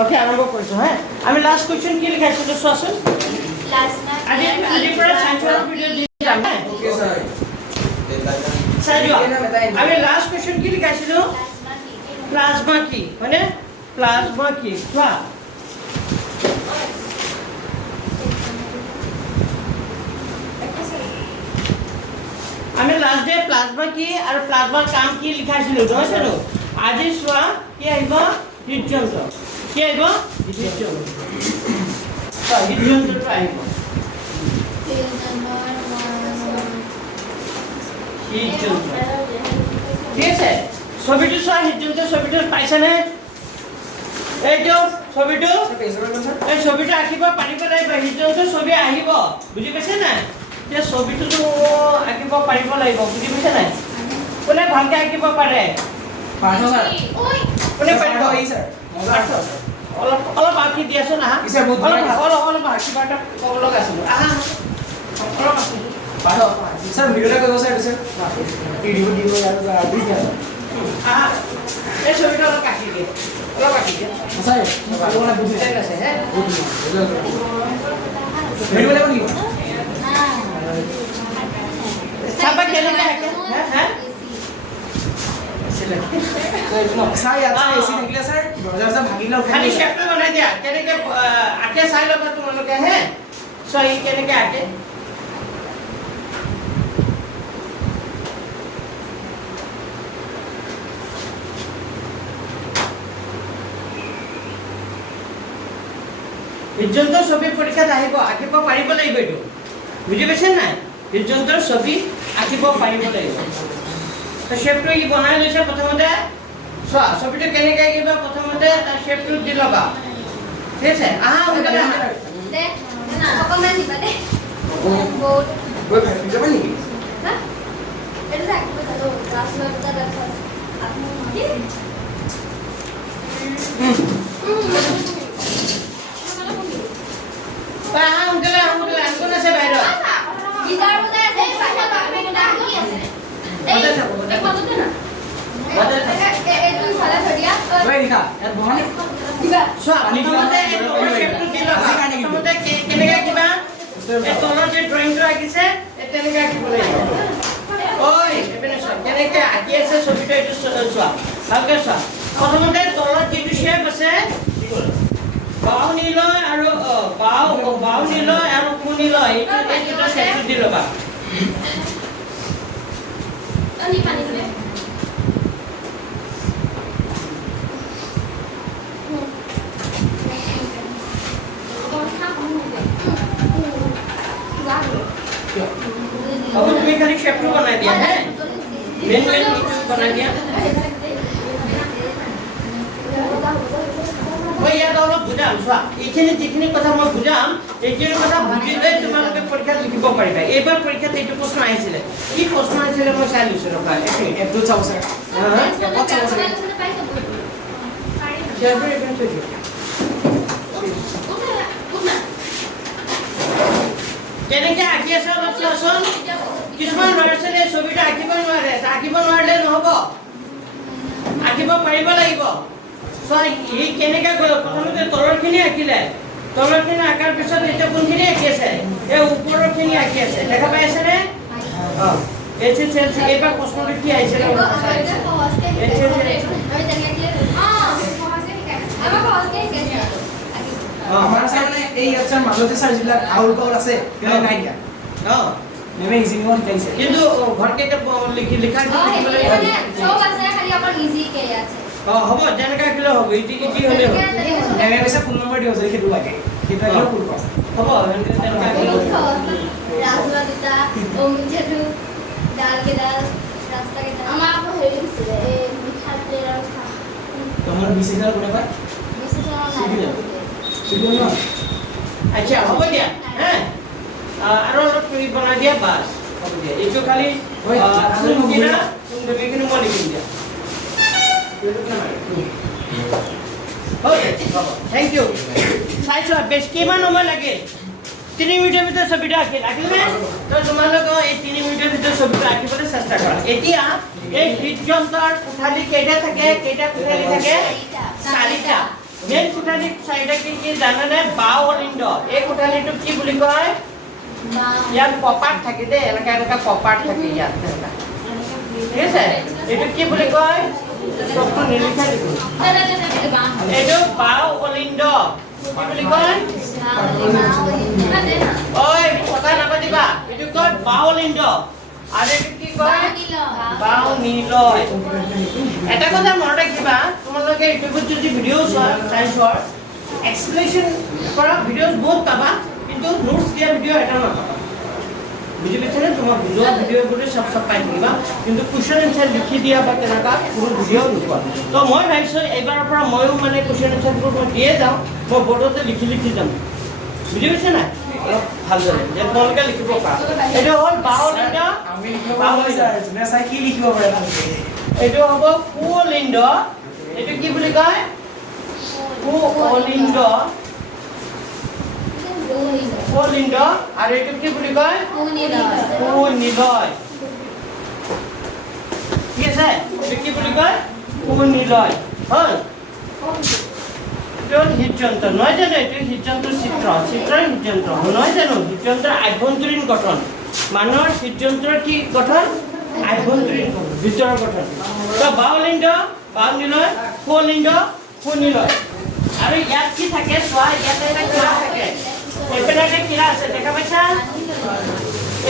Okay আৰম্ভ কৰিছো হা আমি লাষ্ট কোৱেশ্চন কি লিখাইছিলো চোৱাচোন আজি পৰা সাইন্সৰ ভিডিও দি যাম হা ओके सर চাইজোৱা আমি লাষ্ট কোৱেশ্চন কি লিখাইছিলো প্লাজমা কি মানে প্লাজমা কি চোৱা আমি লাষ্ট ডে প্লাজমা কি আৰু প্লাজমাৰ কাম কি লিখাইছিলো নহয় আজি চোৱা কি আহিব হৃদযন্ত্ৰ কি আহিব হৃদযন্ত্ৰটো আহিব হৃদযন্ত্ৰ ঠিক আছে ছবিটো চোৱা হৃদযন্ত্ৰ ছবিটো পাইছানে এইটো ছবিটো এই ছবিটো আঁকিব পাৰিব লাগিব হৃদযন্ত্ৰ ছবি আহিব বুজি পাইছে নাই যে ছবিটো আঁকিব পাৰিব লাগিব বুজি পাইছে নাই কোনে ভালকৈ আঁকিব পাৰে पाठो सर কোনে পাৰিব पाठो सर मजा आतो सर অলপ অলপ আঁকি দিয়াচোন আহা পিছে বহুত অলপ অলপ কিবা এটা ক'ব লগা আছিল আহা অলপ আছিল पाठो सर वीडियो को सर सर वीडियो यार सर अभी क्या আহা এই ছবিটো অলপ কাটি দিয়ে অলপ কাটি দিয়ে सर पाठो ना बुझे ঠিক আছে হে वीडियो ले बनी চাবা কেনেকৈ আঁকে হে হে सर यार एसी निकले सर बाजार से भागी लो খালি শেপটো বনাই দিয়া কেনেকৈ আঁকে চাই ল'বা তোমালোকে হে চ' ই কেনেকৈ আঁকে হৃদযন্ত্ৰৰ ছবি পৰীক্ষাত আহিব আঁকিব পাৰিব লাগিব এইটো বুজি পাইছে নাই হৃদযন্ত্ৰৰ ছবি আঁকিব পাৰিব লাগিব তো শেপটো ই বনাই লৈছে প্ৰথমতে চোৱা ছবিটো কেনেকৈ আঁকিব প্ৰথমতে তাৰ শেপটো দি ল'বা ঠিক আছে আহা সোনকালে আহা দে না অকমান দিবা দে বহুত वो वीडियो बनी না এটা দেখো তো রাসমালাইটা দেখো আপনি কি আহা সোনকালে কোন আছে বাহিৰত গিটাৰ বজাই আছে পাছা বাপে এটা কি আছে এই কততে না এইটো ফালা ধৰিয়া वो लिखा यार बहाने দিবা চোৱা প্ৰথমতে এই তলৰ শেপটো দি ল'বা প্ৰথমতে কেনেকৈ আঁকিবা এই তলৰ যে ড্ৰয়িংটো আঁকিছে এই তেনেকৈ আঁকিব লাগিব ঐ এইপিনে চোৱা কেনেকৈ আঁকি আছে ছবিটো এইটো চোৱা ভালকৈ চোৱা প্ৰথমতে তলত যিটো শেপ আছে বাওনি লয় আৰু বাওনি লয় আৰু কোনি লয় এইটো শেপটো দি ল'বা अनि पानी दे अब तुम्हें खाली शेप बना दिया है मेन बना दिया ওই ইয়াত অলপ বুজাম চোৱা এইখিনি যিখিনি কথা মই বুজাম এইখিনি কথা বুজিলে তোমালোকে পৰীক্ষাত লিখিব পাৰিবা এইবাৰ পৰীক্ষাত এইটো প্ৰশ্ন আহিছিলে কি প্ৰশ্ন আহিছিলে মই চাই লৈছোঁ ৰবা एक दो चाव सर কেনেকৈ আঁকি আছে অলপ চোৱাচোন কিছুমান ল'ৰা ছোৱালীয়ে ছবিটো আঁকিব নোৱাৰে আঁকিব নোৱাৰিলে নহ'ব আঁকিব পাৰিব লাগিব চোৱা ই কেনেকৈ গ'ল প্ৰথমতে তলৰখিনি আঁকিলে তলৰখিনি আঁকাৰ পিছত এতিয়া কোনখিনি আঁকি আছে এই ওপৰৰখিনি আঁকি আছে দেখা পাই আছেনে অঁ এইবাৰ প্ৰশ্নটো কি আহিছিলে हमारा सर ने এই আচ্ছা মাজতে স্যার জিলা আউল পাউল আছে কেন নাই দিয়া অঁ মেমে ইজি নিয়ন কাইছে কিন্তু ঘৰকেইটা লিখা অঁ হ'ব যেনেকৈ আঁকিলেও হ'ব ইজি হ'লে হ'ব মেমে কৈছে ফোন নম্বৰ দিও যে সেইটো লাগে সেইটো আহিলে ফুল পাম হ'ব তেনেকৈ আঁকিলেও হ'ব। তোমার বিসিদার কোনে পায় সিডিও না আচ্ছা হ'ব দিয়া হা আৰু অলপ কৰি বনাই দিয়া বাছ হ'ব দিয়া এইটো খালি কোনদিনা মই লিখিম দিয়া থেংক ইউ চাইছোঁ বেছ কিমান সময় লাগে 3 মিনিটৰ ভিতৰত ছবিটো আঁকিলে তো তোমালোকে এই 3 মিনিটৰ ভিতৰত ছবিটো আঁকিবলৈ চেষ্টা কৰা এতিয়া এই হৃদযন্ত্ৰৰ কোঠালি কেইটা থাকে কেইটা কোঠালি থাকে 4টা মেইন কোঠালিত চাৰিটা কি জানেনে? বাও অলিন্দ। এই কোঠালিটোক কি বুলি কয়? ইয়াত কপাট থাকে দেই, এনেকা কপাট থাকে ইয়াত। ঠিক আছে, এইটো কি বুলি কয়? চবটো নিলিখা দেখোন। এইটো বাও অলিন্দ। কি বুলি কয়? ঐ কথা নাপাতিবা। এইটো কয় বাও অলিন্দ। আৰু এইটো কি কয়? বাও নিলয়। এটা কথা মনত ৰাখিবা, তোমালোকে ইউটিউবত যদি ভিডিঅ' চোৱা চায়েন্সৰ এক্সপ্লেনেশ্যন কৰা ভিডিঅ' বহুত পাবা, কিন্তু নোটছ দিয়া ভিডিঅ' এটা নাপাবা। বুজি পাইছানে? তোমাৰ বুজোৱা ভিডিঅ'বোৰে চব পাই থাকিবা, কিন্তু কুৱেশ্যন এনচাৰ লিখি দিয়া বা তেনেকুৱা কোনো ভিডিঅ' নোপোৱা। তো মই ভাবিছোঁ এইবাৰৰ পৰা ময়ো মানে কুৱেশ্যন এনচাৰবোৰ মই দিয়ে যাওঁ, মই বৰ্ডতে লিখি যাম। বুজি পাইছে নাই? অলপ ভালদৰে যে তোমালোকে লিখিব পাৰা। এইটো হ'ল বাও অলিন্দ। এইটো হ'ব কু অলিন্দ। এইটো কি বুলি কয়? কু অলিন্দ। অলিন্দ। আৰু এইটো কি বুলি কয়? কু নিলয়। ঠিক আছে, এইটো কি বুলি কয়? কু নিলয়। হ'ল এইটো হৃদযন্ত্ৰ নহয় জানো? এইটো হৃদযন্ত্ৰৰ চিত্ৰৰ হৃদযন্ত্ৰ নহয় জানো? হৃদযন্ত্ৰৰ আভ্যন্তৰীণ গঠন। মানুহৰ হৃদযন্ত্ৰৰ কি গঠন? আভ্যন্তৰীণ গঠন, ভিতৰৰ গঠন। তো বাও অলিন্দ, বাও নিলয়, কু অলিন্দ, কু নিলয়। আৰু ইয়াত কি থাকে চোৱা, ইয়াত এটা কিৰা থাকে। এইপিনে এটা কিৰা আছে, দেখা পাইছা?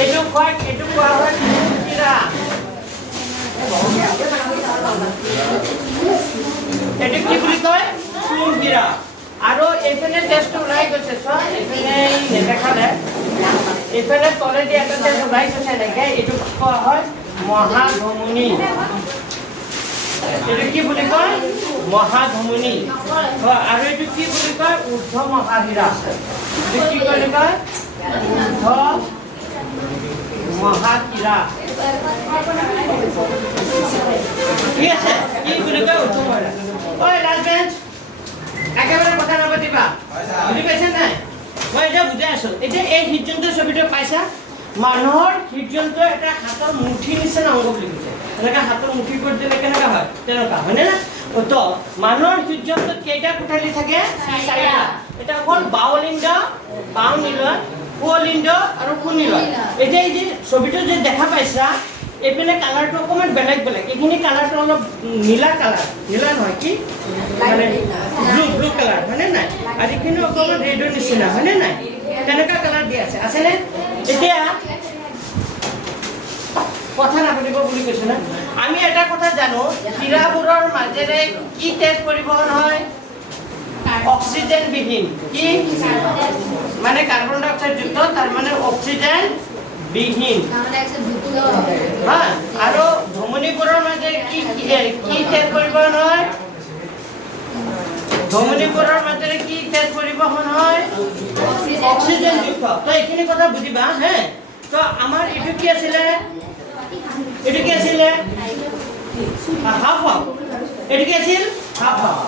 এইটো কোৱা হয় কিৰা। এইটো কি বুলি কয়? কুমকিৰা। আৰু এইপিনে তেজটো ওলাই গৈছে চোৱা, এইপিনে নেদেখালে, এইপিনে তলেদি এটা তেজ ওলাই গৈছে এনেকে, এইটো কোৱা হয় মহাধমনী। এইটো কি বুলি কয়? মহাধমনী। আৰু এইটো কি বুলি কয়? ঊৰ্ধ্ব মহাশিৰা। এইটো কি বুলি কয়? ঊৰ্ধ্ব মহাশিৰা। ঠিক আছে, কি বুলি কয়? ঊৰ্ধ্ব মহাশিৰা। ঐ লাষ্ট বেঞ্চ, একেবাৰে কথা নাপাতিবা। বুজি পাইছা নাই? মই এতিয়া বুজাই আছো। এতিয়া এই হৃদযন্ত্ৰৰ ছবিটো পাইছা? মানুহৰ হৃদযন্ত্ৰ এটা হাতৰ মুঠিৰ নিচিনা অংগ বুলি কৈছে। এনেকৈ হাতৰ মুঠি কৰি দিলে কেনেকুৱা হয়? তেনেকুৱা হয়নে না? তো মানুহৰ হৃদযন্ত্ৰত কেইটা কোঠালি থাকে? চাৰিটা। এটা হ'ল বাও অলিন্দ, বাও নিলয়, কু অলিন্দ আৰু কু নিলয়। এতিয়া এই যে ছবিটো যে দেখা পাইছা, এইপিনে কালাৰটো অকণমান বেলেগ বেলেগ। এইখিনি কালাৰটো অলপ নীলা কালাৰ, নীলা নহয় কি মানে ব্লু কালাৰ, হয়নে নাই? আৰু এইখিনি অকণমান ৰেডৰ নিচিনা, হয়নে নাই? তেনেকুৱা কালাৰ দিয়া আছেনে? এতিয়া কথা নাপাতিব বুলি কৈছে না? আমি এটা কথা জানো, শিৰাবোৰৰ মাজেৰে কি তেজ পৰিবহন হয়? অক্সিজেন বিহীন। কি মানে? কাৰ্বন ডাই অক্সাইড যুক্ত, তাৰ মানে অক্সিজেন বিহীন। আৰু ধমনীবোৰৰ মাজেৰে কি তেজ পৰিবহন হয়? ধমনীবোৰৰ মাজেৰে কি তেজ পৰিবহন হয়? অক্সিজেন যুক্ত। তো এইখিনি কথা বুজিবা হে। তো আমাৰ এইটো কি আছিলে? এইটো কি আছিলে? হাওঁফাওঁ। এইটো কি আছিল? হাওঁফাওঁ।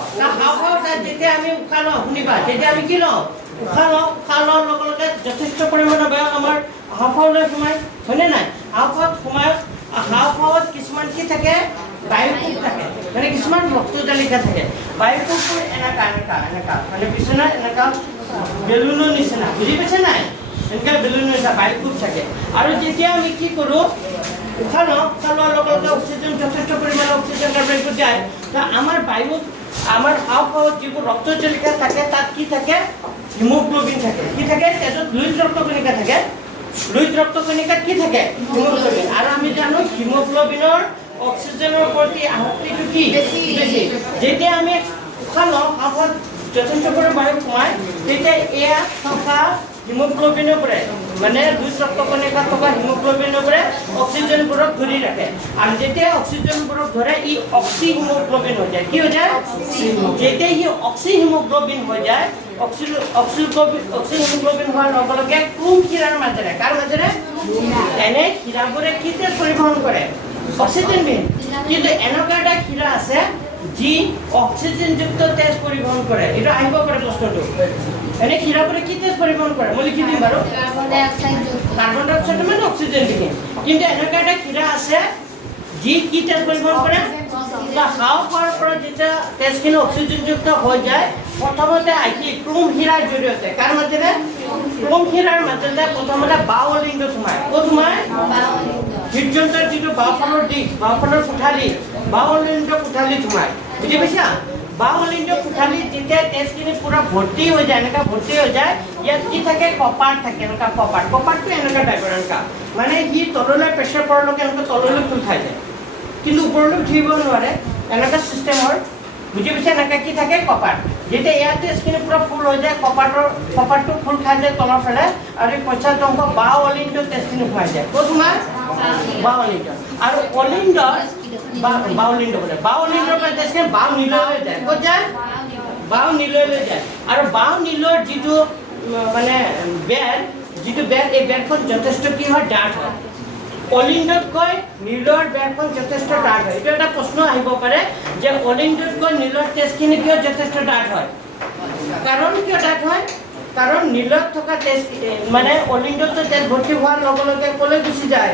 হাওঁফাওঁ তাত যেতিয়া আমি উশাহ লওঁ, শুনিবা, তেতিয়া আমি কি লওঁ? উশাহ লওঁ। উশাহ লোৱাৰ লগে লগে যথেষ্ট পৰিমাণৰ বায়ু আমাৰ হাওঁফাওঁলৈ সোমায়, হয়নে নাই? হাওঁফাওঁত সোমায়। হাওঁফাওঁত কিছুমান কি থাকে? বায়ুকোষ থাকে, মানে কিছুমান ৰক্তজালিকা থাকে। বায়ুকোষবোৰ এনেকা মানে বিচনা এনেকা বেলুনৰ নিচিনা। বুজি পাইছে নাই? এনেকা বেলুনৰ নিচিনা বায়ুকোষ থাকে। আৰু যেতিয়া আমি কি কৰোঁ? উশাহ লওঁ। উশাহ লোৱাৰ লগে লগে অক্সিজেন, যথেষ্ট পৰিমাণৰ অক্সিজেন বায়ুত যায়। আমাৰ বায়ুত, আমাৰ হাওঁফাওঁত যিবোৰ ৰক্তজালিকা থাকে, তাত কি থাকে? হিমোগ্লোবিন থাকে। কি থাকে? তেজত লোহিত ৰক্তকণিকা থাকে। লোহিত ৰক্তকণিকাত কি থাকে? হিমোগ্লোবিন। আৰু আমি জানো হিমোগ্লোবিনৰ অক্সিজেনৰ প্ৰতি আসক্তিটো কি? বেছি। যেতিয়া আমি উশাহ লওঁ, হাওঁফাওঁত যথেষ্ট পৰিমাণৰ বায়ু সোমায়, তেতিয়া এয়া থকা হিমোগ্লোবিনবোৰে, মানে লোহিত ৰক্তকণিকাত থকা হিমোগ্লোবিনবোৰে অক্সিজেনবোৰক ধৰি ৰাখে। আৰু যেতিয়া অক্সিজেনবোৰক ধৰে, ই অক্সি হিমোগ্লোবিন হৈ যায়। কি হৈ যায়? যেতিয়া সি অক্সি হিমোগ্লোবিন হৈ যায়, অক্সি হিমোগ্লোবিন হোৱাৰ লগে লগে কুমকিৰাৰ মাজেৰে, কাৰ মাজেৰে? এনে শিৰাবোৰে কি তেজ পৰিবহন কৰে? অক্সিজেনবিহীন। কিন্তু এনেকুৱা এটা শিৰা আছে যি অক্সিজেনযুক্ত তেজ পৰিবহন কৰে। এইটো আহিব পাৰে প্ৰশ্নটো। এনে শিৰাবোৰে কি তেজ পৰিবহন কৰে? মই লিখি দিম বাৰু। কাৰ্বন ডাই অক্সাইড মানে অক্সিজেন বিহীন। কিন্তু এনেকুৱা এটা শিৰা আছে যি কি তেজ পৰিবহন কৰে? হাওঁফাওঁৰ পৰা যেতিয়া তেজখিনি অক্সিজেনযুক্ত হৈ যায়, প্ৰথমতে আহি ক্ৰোম হীৰাৰ জৰিয়তে কাৰ মাজেৰে ক্ৰোম হীৰাৰ মাজেৰে প্ৰথমতে বাওলিংটো সোমায় ক'ত সোমায় হৃদযন্ত্ৰৰ যিটো বাওঁফালৰ দিশ বাওঁফালৰ কোঠালি বাওলিংটো কোঠালিত সোমায় বুজি পাইছা বাওলিংটো কোঠালিত যেতিয়া তেজখিনি পুৰা ভৰ্তি হৈ যায় এনেকুৱা ভৰ্তি হৈ যায় ইয়াত কি থাকে কপাৰ থাকে এনেকুৱা কপাৰটো এনেকুৱা টাইপৰ এনেকুৱা মানে সি তললৈ প্ৰেছাৰ পৰালৈকে এনেকুৱা তললৈ খোল খাই যায় কিন্তু ওপৰলৈ উঠিব নোৱাৰে এনেকুৱা ছিষ্টেমৰ বুজি পাইছে এনেকৈ কি থাকে কপাৰ যেতিয়া ইয়াৰ তেজখিনি পুৰা ফুল হৈ যায় কপাৰটো ফুল খাই যায় তলৰ ফালে আৰু এই পশ্চাৎ অংশ বাওলিংটো তেজখিনি সোমাই যায় ক'ত সোমায় বাওলিংটো আৰু অলিংডৰ বাওলিংটো বোলে বাওলিংডৰ পৰা তেজখিনি বাও নীললৈ যায় ক'ত যায় বাও নীললৈ যায় আৰু বাও নীলৰ যিটো মানে বেৰ এই বেৰখন যথেষ্ট কি হয় ডাঠ হয় অলিণ্ডতকৈ নীলৰ বেৰখন যথেষ্ট ডাঠ হয় এইটো এটা প্ৰশ্ন আহিব পাৰে যে অলিণ্ডতকৈ নীলৰ তেজখিনি কিয় যথেষ্ট ডাঠ হয় কাৰণ কিয় ডাঠ হয় কাৰণ নীলত থকা তেজ মানে অলিণ্ডত তেজ ভৰ্তি হোৱাৰ লগে লগে ক'লৈ গুচি যায়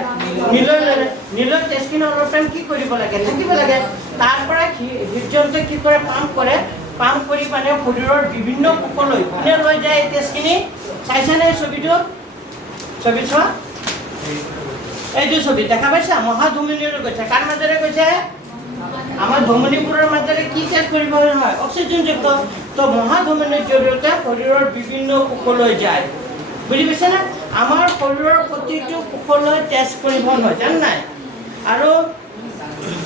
নীলৰ তেজখিনি অলপ টাইম কি কৰিব লাগে থাকিব লাগে তাৰ পৰা হৃদযন্ত্ৰই কি কৰে পাম্প কৰি মানে শৰীৰৰ বিভিন্ন কোষলৈ কোনে লৈ যায় এই তেজখিনি চাইছানে ছবিটো ছবি চোৱা এইটো ছবি দেখা পাইছা মহাধমনীলৈ গৈছে কাৰ মাজেৰে গৈছে আমাৰ ধমনীবোৰৰ মাজেৰে কি তেজ পৰিবহণ হয় অক্সিজেনযুক্ত তো মহাধমনীৰ জৰিয়তে শৰীৰৰ বিভিন্ন কোষলৈ যায় বুজি পাইছে না আমাৰ শৰীৰৰ প্ৰতিটো কোষলৈ তেজ পৰিবহণ হয় জান নাই আৰু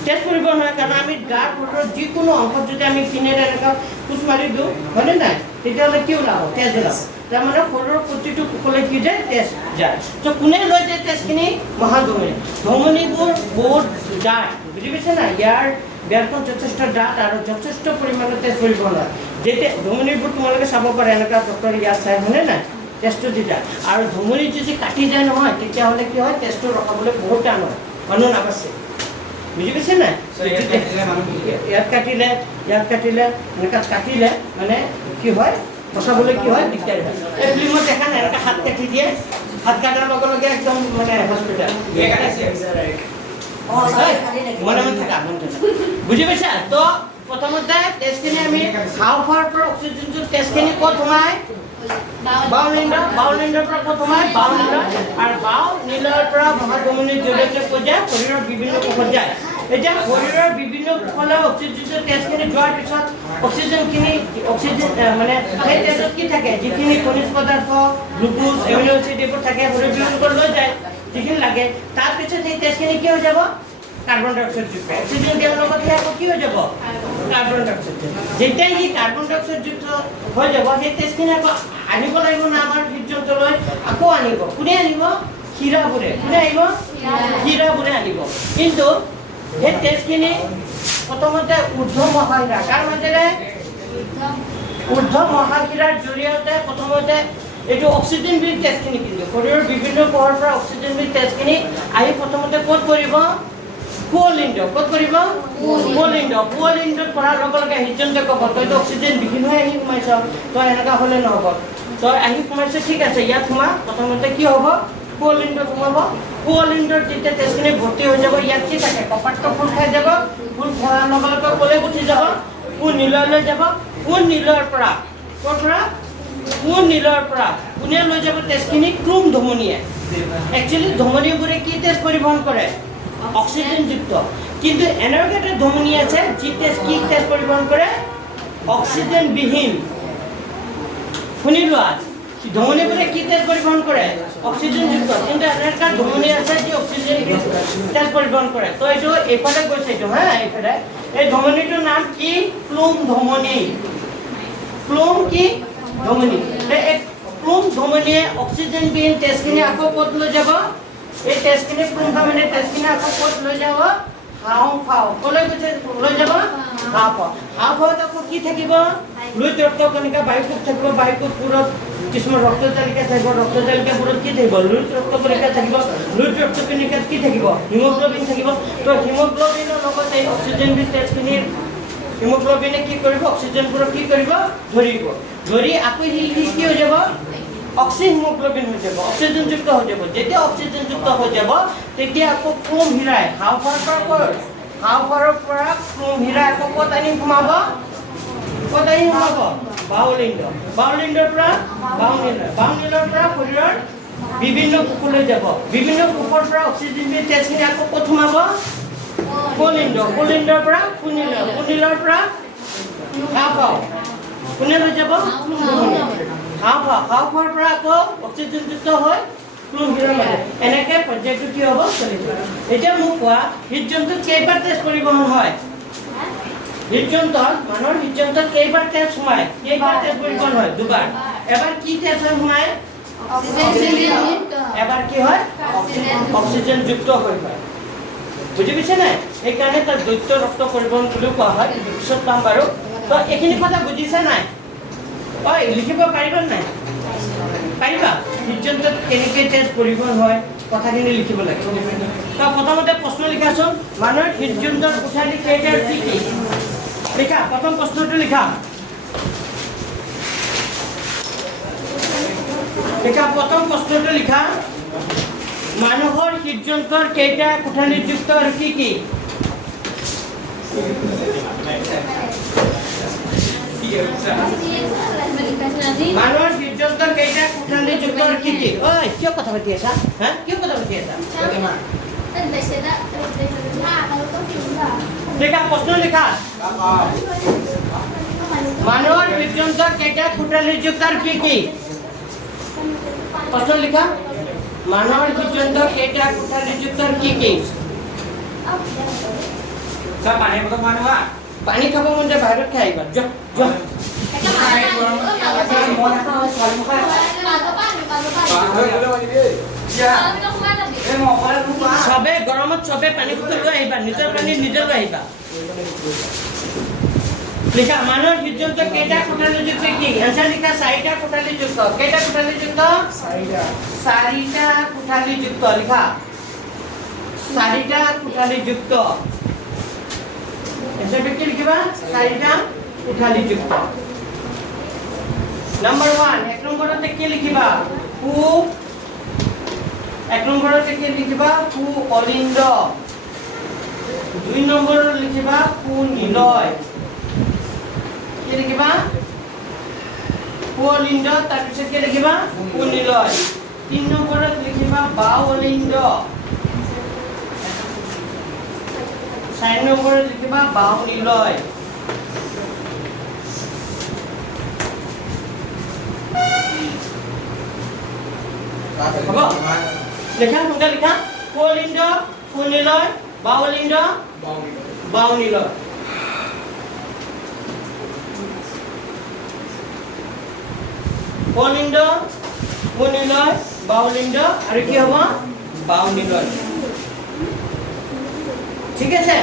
তেজ পৰিবহণ হয় কাৰণ আমি গাৰ শৰীৰৰ যিকোনো অংশত যদি আমি কিনেৰে এনেকুৱা খোজ মাৰি দিওঁ হয়নে নাই তেতিয়াহ'লে কি ওলাব তেজ ওলাব তাৰমানে শৰীৰৰ প্ৰতিটো কোষলৈ কি যায় তেজ যায় তো কোনে লৈ যায় তেজখিনি মহাধমনী ধমনীবোৰ বহুত ডাঠ বুজি পাইছে না ইয়াৰ বেৰখন যথেষ্ট ডাঠ আৰু যথেষ্ট পৰিমাণৰ তেজ পৰিবহণ হয় যেতিয়া ধমনীবোৰ তোমালোকে চাব পাৰে এনেকুৱা ডক্টৰ ইয়াত চাই হয়নে নাই তেজটো দি যায় আৰু ধমনী যদি কাটি যায় নহয় তেতিয়াহ'লে কি হয় তেজটো ৰখাবলৈ বহুত টান হয় মানুহ নাবাচে বুজি পাইছে নাই ইয়াত কাটিলে এনেকুৱা কাটিলে মানে কি হয় বচাবলৈ কি হয় দিগদাৰ হয় এই ফিল্মত দেখা নাই এনেকৈ হাত কাটি দিয়ে হাত কাটাৰ লগে লগে একদম মানে হস্পিটেল বুজি পাইছা তো প্ৰথমতে তেজখিনি আমি হাওঁফাওঁৰ পৰা অক্সিজেনটো তেজখিনি ক'ত সোমায় বাওলিণ্ডৰ পৰা ক'ত সোমায় বাওলিণ্ড আৰু বাও নীলৰ পৰা মহাধমনীৰ জৰিয়তে ক'ত যায় শৰীৰৰ বিভিন্ন কোষত যায় এতিয়া শৰীৰৰ বিভিন্ন কোষলৈ অক্সিজেনটো তেজখিনি যোৱাৰ পিছত অক্সিজেন মানে সেই তেজত কি থাকে যিখিনি খনিজ পদাৰ্থ গ্লুকোজ এমিনো এচিড এইবোৰ থাকে শৰীৰৰ বিভিন্ন লৈ যায় যিখিনি লাগে তাৰপিছত সেই তেজখিনি কি হৈ যাব কাৰ্বন ডাই অক্সাইড যুক্ত অক্সিজেন দিয়াৰ লগতে আকৌ কি হৈ যাব কাৰ্বন ডাই অক্সাইড যেতিয়া সি কাৰ্বন ডাই অক্সাইড যুক্ত হৈ যাব সেই তেজখিনি আকৌ আনিব লাগিব না আমাৰ হৃদযন্ত্ৰলৈ আকৌ আনিব কোনে আনিব হীৰাবোৰে কোনে আহিব হীৰাবোৰে আনিব কিন্তু সেই তেজখিনি প্ৰথমতে ঊৰ্ধ্ব মহাশিৰা কাৰ মাজেৰে ঊৰ্ধ্ব মহাশিৰাৰ জৰিয়তে প্ৰথমতে এইটো অক্সিজেন বিল তেজখিনি কিন্তু শৰীৰৰ বিভিন্ন কোষৰ পৰা অক্সিজেন বিল তেজখিনি আহি প্ৰথমতে ক'ত পৰিব কুৱলিণ্ড ক'ত পৰিব কুৱলিণ্ডত পৰাৰ লগে লগে হৃদযন্ত্ৰই ক'ব তইতো অক্সিজেন বিহীন হৈ আহি সোমাইছ তই এনেকুৱা হ'লে নহ'ব তই আহি সোমাইছ ঠিক আছে ইয়াত সোমা প্ৰথমতে কি হ'ব কুৱলিণ্ডত সোমাব কুৱলিণ্ডত যেতিয়া তেজখিনি ভৰ্তি হৈ যাব ইয়াত কি থাকে কপাৰটো ফুল খাই যাব ফুল খোৱাৰ লগে লগে ক'লৈ গুচি যাব নীললৈ যাব নীলৰ পৰা ক'ৰ পৰা নীলৰ পৰা কোনে লৈ যাব তেজখিনি ক্ৰোম ধমনীয়ে একচুৱেলি ধমনীবোৰে কি তেজ পৰিবহণ কৰে অক্সিজেনযুক্ত কিন্তু এনেকুৱা এটা ধমনী আছে যি কি তেজ পৰিবহণ কৰে অক্সিজেনবিহীন শুনি লোৱা ধমনীবোৰে কি তেজ পৰিবহণ কৰে অক্সিজেনযুক্ত কিন্তু এনেকুৱা ধমনী আছে যি অক্সিজেন তেজ পৰিবহণ কৰে তো এইটো এইফালে গৈছে এইটো হা এইফালে এই ধমনীটোৰ নাম কি ক্লোম ধমনী ক্লোম কি ধমনী এই ক্লোম ধমনীয়ে অক্সিজেনবিহীন তেজখিনি আকৌ ক'ত লৈ যাব এই তেজখিনি ক্লোম ধমনীয়ে তেজখিনি আকৌ ক'ত লৈ যাব হাওঁফাওঁ ক'লৈ গৈছে লৈ যাব হাওঁফাওঁত আকৌ কি থাকিব লুইত ৰক্তকণিকা বায়ুকোষ থাকিব বায়ুকোষবোৰত কিছুমান ৰক্তজালিকা থাকিব ৰক্তজালিকাবোৰত কি থাকিব লুইত ৰক্তকণিকা থাকিব লুইত ৰক্তকণিকাত কি থাকিব হিমোগ্লবিন থাকিব তো হিমোগ্লবিনৰ লগতে এই অক্সিজেনবিহীন তেজখিনিৰ হিমোগ্লবিনে কি কৰিব অক্সিজেনবোৰক কি কৰিব ধৰি আকৌ কি হৈ যাব অক্সিহিমোগ্লবিন হৈ যাব অক্সিজেনযুক্ত হৈ যাব যেতিয়া অক্সিজেনযুক্ত হৈ যাব তেতিয়া আকৌ ক্ৰোম হীৰাই হাওঁফাওঁৰ পৰা ক্ৰোম হীৰা আকৌ ক'ত আনি সোমাব বাহুলিংগ বাহুলিংগৰ পৰা বাহুলিংগৰ পৰা শৰীৰৰ বিভিন্ন কোষলৈ যাব বিভিন্ন কোষৰ পৰা অক্সিজেন তেজখিনি আকৌ ক'ত সোমাব পুলিংগ পুলিংগৰ পৰা পুনিল পুনিলৰ পৰা হাওঁফাওঁ কোনে লৈ যাব হাওঁফাওঁৰ পৰা আকৌ অক্সিজেনযুক্ত হৈ ক্লোমহিৰৰ মাজত এনেকৈ পৰ্যায়টো কি হ'ব চলিব এতিয়া মোক কোৱা হৃদযন্ত্ৰত কেইবাৰ তেজ পৰিবহণ হয় হৃদযন্ত্ৰত মানুহৰ হৃদযন্ত্ৰত কেইবাৰ তেজ সোমায় কেইবাৰ তেজ পৰিবহণ হয় দুবাৰ এবাৰ কি তেজ হয় সোমায় এবাৰ কি হয় অক্সিজেনযুক্ত হৈ হয় বুজি পাইছে নাই সেইকাৰণে তাৰ দ্বৈত ৰক্ত পৰিবহণ বুলিও কোৱা হয় পিছত পাম বাৰু তো এইখিনি কথা বুজিছে নাই ঐ লিখিব পাৰিবা নাই পাৰিবা হৃদযন্ত্ৰত কেনেকৈ তেজ পৰিবহণ হয় কথাখিনি লিখিব লাগে তো প্ৰথমতে প্ৰশ্ন লিখাচোন মানুহৰ হৃদযন্ত্ৰৰ কোঠালি কেইটাৰ কি কি লিখা প্ৰথম প্ৰশ্নটো লিখা প্ৰথম প্ৰশ্নটো লিখা মানুহৰ হৃদযন্ত্ৰৰ কেইটা কোঠালিযুক্ত আৰু কি কি মানুহৰ হৃদযন্ত্ৰৰ কেইটা কোঠালিযুক্ত আৰু কি কি ঐ কিয় কথা পাতি আছা হা কিয় কথা পাতি আছা লিখা প্ৰশ্ন লিখা মানুহৰ হৃদযন্ত্ৰৰ কেইটা কোঠালিযুক্ত আৰু কি কি প্ৰশ্ন লিখা মানুহৰ হৃদযন্ত্ৰৰ কেইটা কোঠালিযুক্ত আৰু কি কি পানী খাব মন যায় বাহিৰত খাই আহিবা যোৱা চবে গৰমত চবে পানী বটল লৈ আহিবা নিজৰ পানী নিজে লৈ আহিবা লিখা মানুহৰ হৃদযন্ত্ৰৰ কেইটা কোঠালিযুক্ত কি এনসাৰ লিখা চাৰিটা কোঠালিযুক্ত কেইটা কোঠালিযুক্ত চাৰিটা কোঠালিযুক্ত লিখা চাৰিটা কোঠালিযুক্ত এনসাৰটো কি লিখিবা চাৰিটা কোঠালিযুক্ত নাম্বাৰ 1 এক নম্বৰতে কি লিখিবা কু এক নম্বৰতে কি লিখিবা কু অলিন্দ দুই নম্বৰত লিখিবা কু নিলয় কি লিখিবা কু অলিন্দ তাৰ পিছত কি লিখিবা কু নিলয় 3 নম্বৰত লিখিবা বাউ অলিন্দ 4 নম্বৰত লিখিবা বাউ নিলয় হ'ব লেখা কোনটা লিখা কোলিন্দ কোনিলয় বাউলিন্দ বাউনিলয় কোলিন্দ কোনিলয় বাউলিন্দ আৰু কি হ'ব বাউনিলয় ঠিক আছে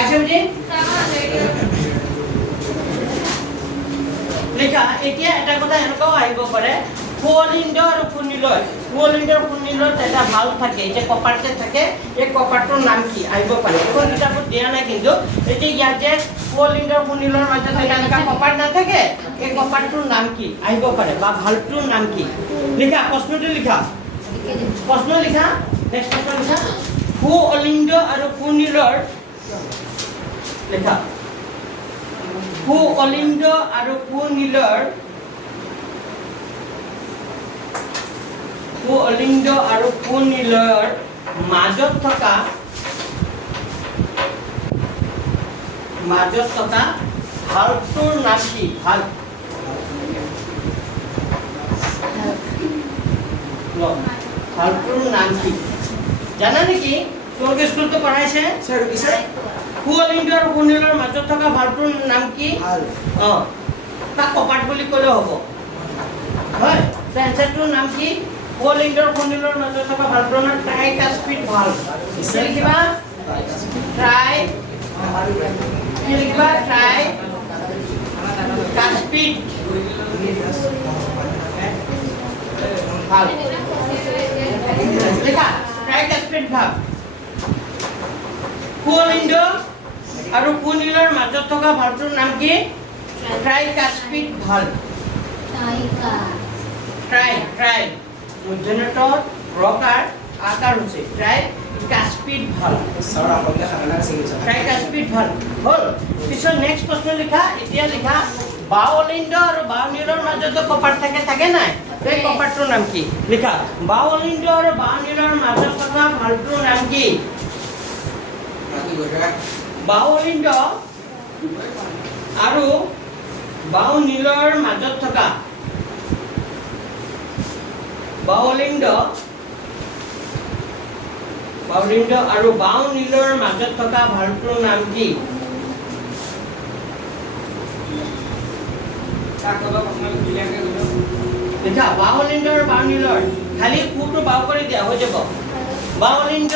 আছে বুজি লেখা এতিয়া এটা কথা এনেকাও আহিব পাৰে কোলিন্দ আৰু কোনিলয় কোলিন্দ কোনিলয় এটা ভাল থাকে যে কপাৰতে থাকে এই কপাৰটোৰ নাম কি আহিব পাৰে এখন কিতাপত দিয়া নাই কিন্তু এতিয়া ইয়াতে কোলিন্দ কোনিলয়ৰ মাজত এটা কপাৰ নাথাকে এই কপাৰটোৰ নাম কি আহিব পাৰে বা ভালটোৰ নাম কি লিখা প্ৰশ্নটো লিখা প্ৰশ্ন লিখা নেক্সট প্ৰশ্ন লিখা কু অলিন্দ আৰু কোনিলয়ৰ লিখা কু অলিন্দ আৰু কোনিলয়ৰ কু অলিন্দ আৰু কোনিলয়ৰ মাজত থকা ভালটোৰ নাম কি ভালটোৰ নাম কি জানা নেকি তোমালোকে স্কুলতো পঢ়াইছে কু অলিন্দ আৰু কোনিলয়ৰ মাজত থকা ভালটোৰ নাম কি তাক কপাট বুলি ক'লেও হ'ব হয় এনসাৰটোৰ নাম কি কোলিন্দ কোনিলয়ৰ মাজত থকা ভালটোৰ নাম ট্ৰাইকাস্পিড ভালভ লিখিবা ট্ৰাইকাস্পিড ভালভ লিখা ট্ৰাইকাস্পিড ভালভ কোলিন্দ আৰু কোনিলয়ৰ মাজত থকা ভালটোৰ নাম কি ট্ৰাইকাস্পিড ভালভ ট্ৰাই মধ্যনত ৰকাৰ আকাৰ হৈছে ট্ৰাইকাস্পিড ভালভ ট্ৰাইকাস্পিড ভালভ হ'ল পিছত নেক্সট প্ৰশ্ন লিখা এতিয়া লিখা বাউলিন্দ আৰু বাউনীলৰ মাজত কপাৰ থাকে নাই এই কপাৰটোৰ নাম কি লিখা বাউলিন্দ আৰু বাউনীলৰ মাজত থকা ভালটোৰ নাম কি বাউলিন্দ আৰু বাউনীলৰ মাজত থকা বাউলিন্দ আৰু বাউনীলৰ মাজত থকা ভালটোৰ নাম কি লিখা বাউলিন্দ আৰু বাউনীলৰ খালি কুটো বাউ কৰি দিয়া হৈ যাব বাউলিন্দ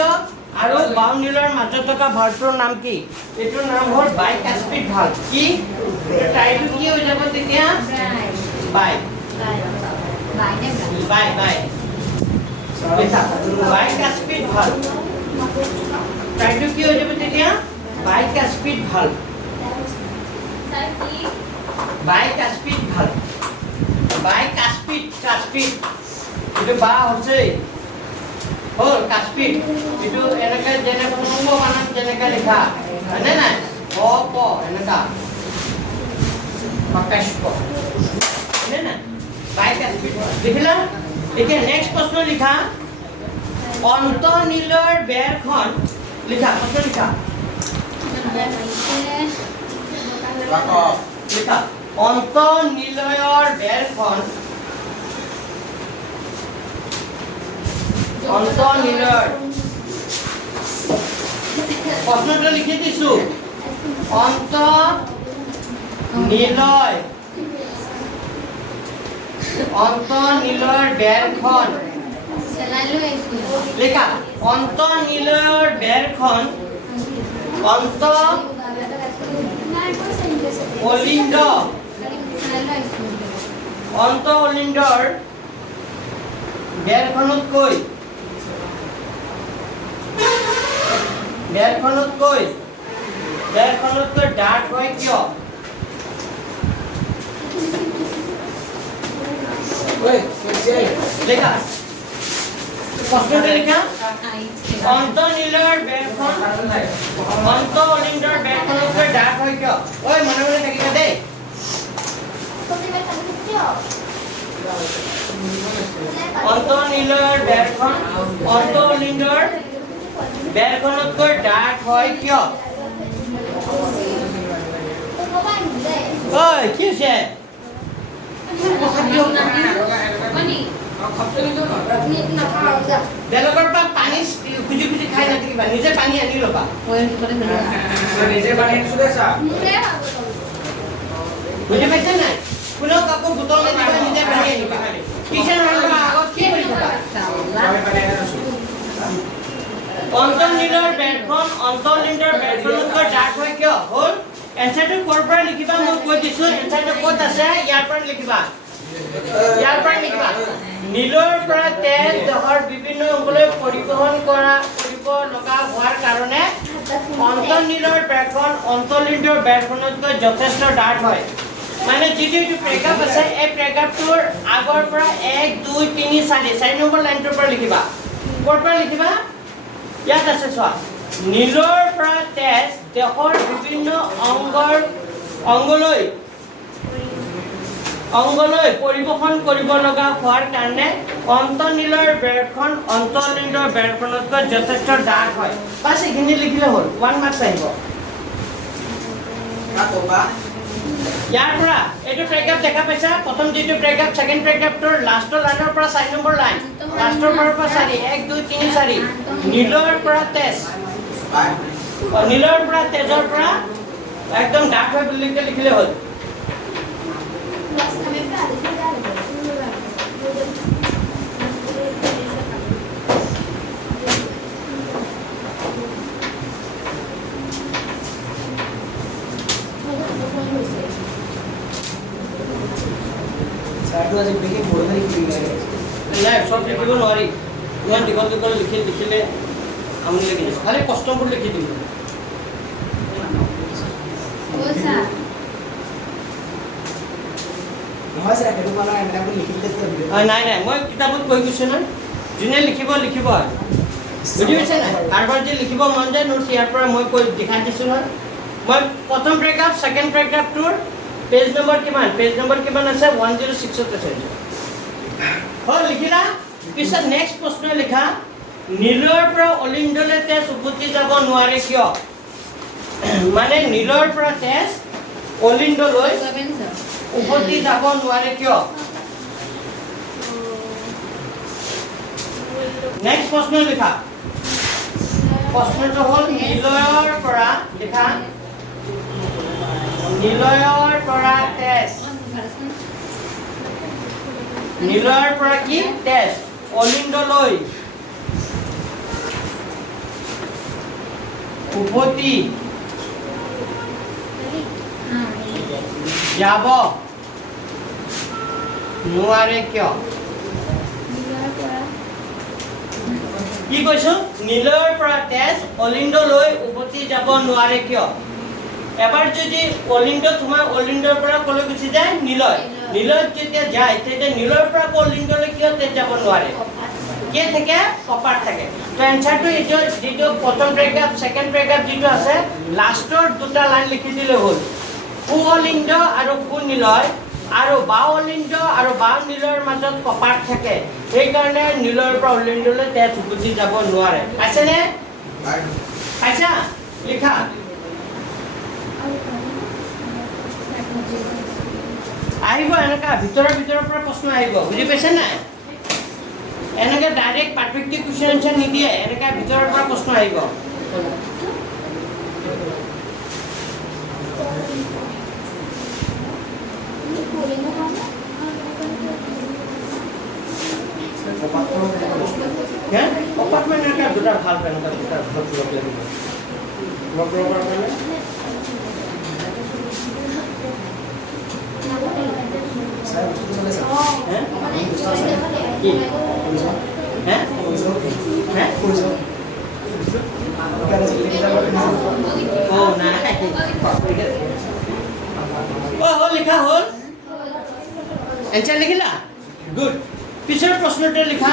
আৰু বাউনীলৰ মাজত থকা ভালটোৰ নাম কি এইটোৰ নাম হ'ল বাইকাস্পিড ভাল কি টাইটো কি হৈ যাব তেতিয়া বাই লিখা বাইকাস্পিড ভাল টাইটো কি হৈ যাব তেতিয়া বাইকাস্পিড ভাল বাইকাস্পিড ভাল কাস্পিড এইটো বা হৈছে হ'ল কাস্পিড এইটো এনেকে যেনে পূৰ্ণ বানান যেনেকে লিখা হয়নে নাই অ প এনেকা কাস্প হয়নে নাই বাইকাস্পিড লিখিলা এতিয়া নেক্সট প্ৰশ্ন লিখা অন্তনীলৰ বেৰখন লিখা প্ৰশ্ন লিখা লিখা অন্তনীলৰ বেৰখন অন্তনীলৰ প্ৰশ্নটো লিখি দিছো অন্তনীলৰ বেৰখন লিখা অন্তনীলৰ বেৰখন অন্তঃলিংগৰ বেৰখনতকৈ ডাঠ হয় কিয় লিখা প্ৰশ্নটো লিখা অন্তঃলিংগৰ বেৰখনতকৈ ডাঠ হয় কিয় ঐ মনে মনে থাকিবা দেই অন্তঃলিংগৰ বেৰখনতকৈ ডাঠ হয় কিয় ঐ কি হৈছে বেলেগৰ পৰা পানী খুজি খুজি খাই নাথাকিবা নিজে পানী আনি ল'বা বুজি পাইছা নাই কোনেও কাকো বোতল নিদিবা নিজে পানী আনিবা কিচেন ৰুমৰ আগত কি কৰি থাকা অন্তঃলিংগৰ বেৰখনতকৈ ডাঠ হয় কিয় হ'ল এনচাৰটো ক'ৰ পৰা লিখিবা মই কৈ দিছো এনচাৰটো ক'ত আছে ইয়াৰ পৰা লিখিবা নীলৰ পৰা তেজ দেহৰ বিভিন্ন অংগলৈ পৰিবহন কৰিব লগা হোৱাৰ কাৰণে অন্তঃনীলৰ বেৰখন অন্তঃলিংগৰ বেৰখনতকৈ যথেষ্ট ডাঠ হয় মানে যিটো প্ৰেগাপ আছে এই প্ৰেগাপটোৰ আগৰ পৰা 1 2 3 4 নম্বৰ লাইনটোৰ পৰা লিখিবা ক'ৰ পৰা লিখিবা ইয়াত আছে চোৱা নীলৰ পৰা তেজ দেহৰ বিভিন্ন অংগলৈ পৰিবহন কৰিব লগা হোৱাৰ কাৰণে অন্তঃনীলৰ বেৰখন অন্তঃলিংগৰ বেৰখনতকৈ যথেষ্ট ডাঠ হয় বাছ এইখিনি লিখিলে হ'ল 1 মাৰ্কছ আহিব ইয়াৰ পৰা এইটো প্ৰেগাপ দেখা পাইছা প্ৰথম যিটো প্ৰেগাপ সেকেন্ড প্ৰেগাপটোৰ লাষ্টৰ লাইনৰ পৰা 4 নম্বৰ লাইন লাষ্টৰ পৰা 4 1 2 3 4 নীলৰ পৰা তেজৰ পৰা একদম ডাঠ হয় বুলি লিখিলে হ'ল নাই সব লিখিব নোৱাৰি ইমান দীঘল লিখিলে আমনি লাগি যাব খালি কষ্টবোৰ লিখি দিম নাই মই কিতাপত কৈ গৈছো না যোনে লিখিব বুজি পাইছে নাই কাৰোবাৰ যে লিখিব মন যায় নোটছ ইয়াৰ পৰা মই কৈ দেখাই দিছোঁ নহয় মই প্ৰথম প্ৰেগাপ ছেকেণ্ড প্ৰেগাপটোৰ পেজ নম্বৰ কিমান আছে 106 তে চাইছো হ'ল লিখিলা পিছত নেক্সট প্ৰশ্ন লিখা নীলৰ পৰা অলিন্দলৈ তেজ উভতি যাব নোৱাৰে কিয় মানে নীলৰ পৰা তেজ অলিন্দলৈ উভতি যাব নোৱাৰে কিয় নেক্সট প্ৰশ্ন লিখা প্ৰশ্নটো হ'ল নীলৰ পৰা লিখা নীলৰ পৰা তেজ নীলৰ পৰা কি তেজ অলিন্দলৈ উভতি যাব নোৱাৰে কিয় কি কৈছো নীলৰ পৰা তেজ অলিন্দলৈ উভতি যাব নোৱাৰে কিয় এবাৰ যদি অলিন্দ তোমাৰ অলিন্দৰ পৰা কলৈ গুচি যায় নীলত যেতিয়া যায় তেতিয়া নীলৰ পৰা অলিন্দলৈ কিয় তেজ যাব নোৱাৰে কি থাকে কপাৰ থাকে তো এনসাৰটো এইটো যেটো প্ৰথম প্যাৰাগ্ৰাফ সেকেন্ড প্যাৰাগ্ৰাফ যেটো আছে লাষ্টৰ দুটা লাইন লিখি দিলে হ'ল কু অলিন্দ আৰু কু নীলয় আৰু বা অলিন্দ আৰু বা নীলৰ মাজত কপাৰ থাকে সেই কাৰণে নীলৰ পৰা অলিন্দলৈ তেজ উভতি যাব নোৱাৰে আছে নে আচ্ছা লিখা আহিব এনেকা ভিতৰৰ পৰা প্ৰশ্ন আহিব বুজি পাইছে না এনেকা ডাইৰেক্ট পাৰফেক্টলি কোৱেশ্চন আনসাৰ নিদিয়ে এনেকা ভিতৰৰ পৰা প্ৰশ্ন আহিব অপাৰ্টমেণ্ট এনেকা দুটা ভাল এনেকা দুটা ভাল প্ৰব্লেম লিখা হল এনসাৰ লিখিলা গুড পিছৰ প্ৰশ্নটো লিখা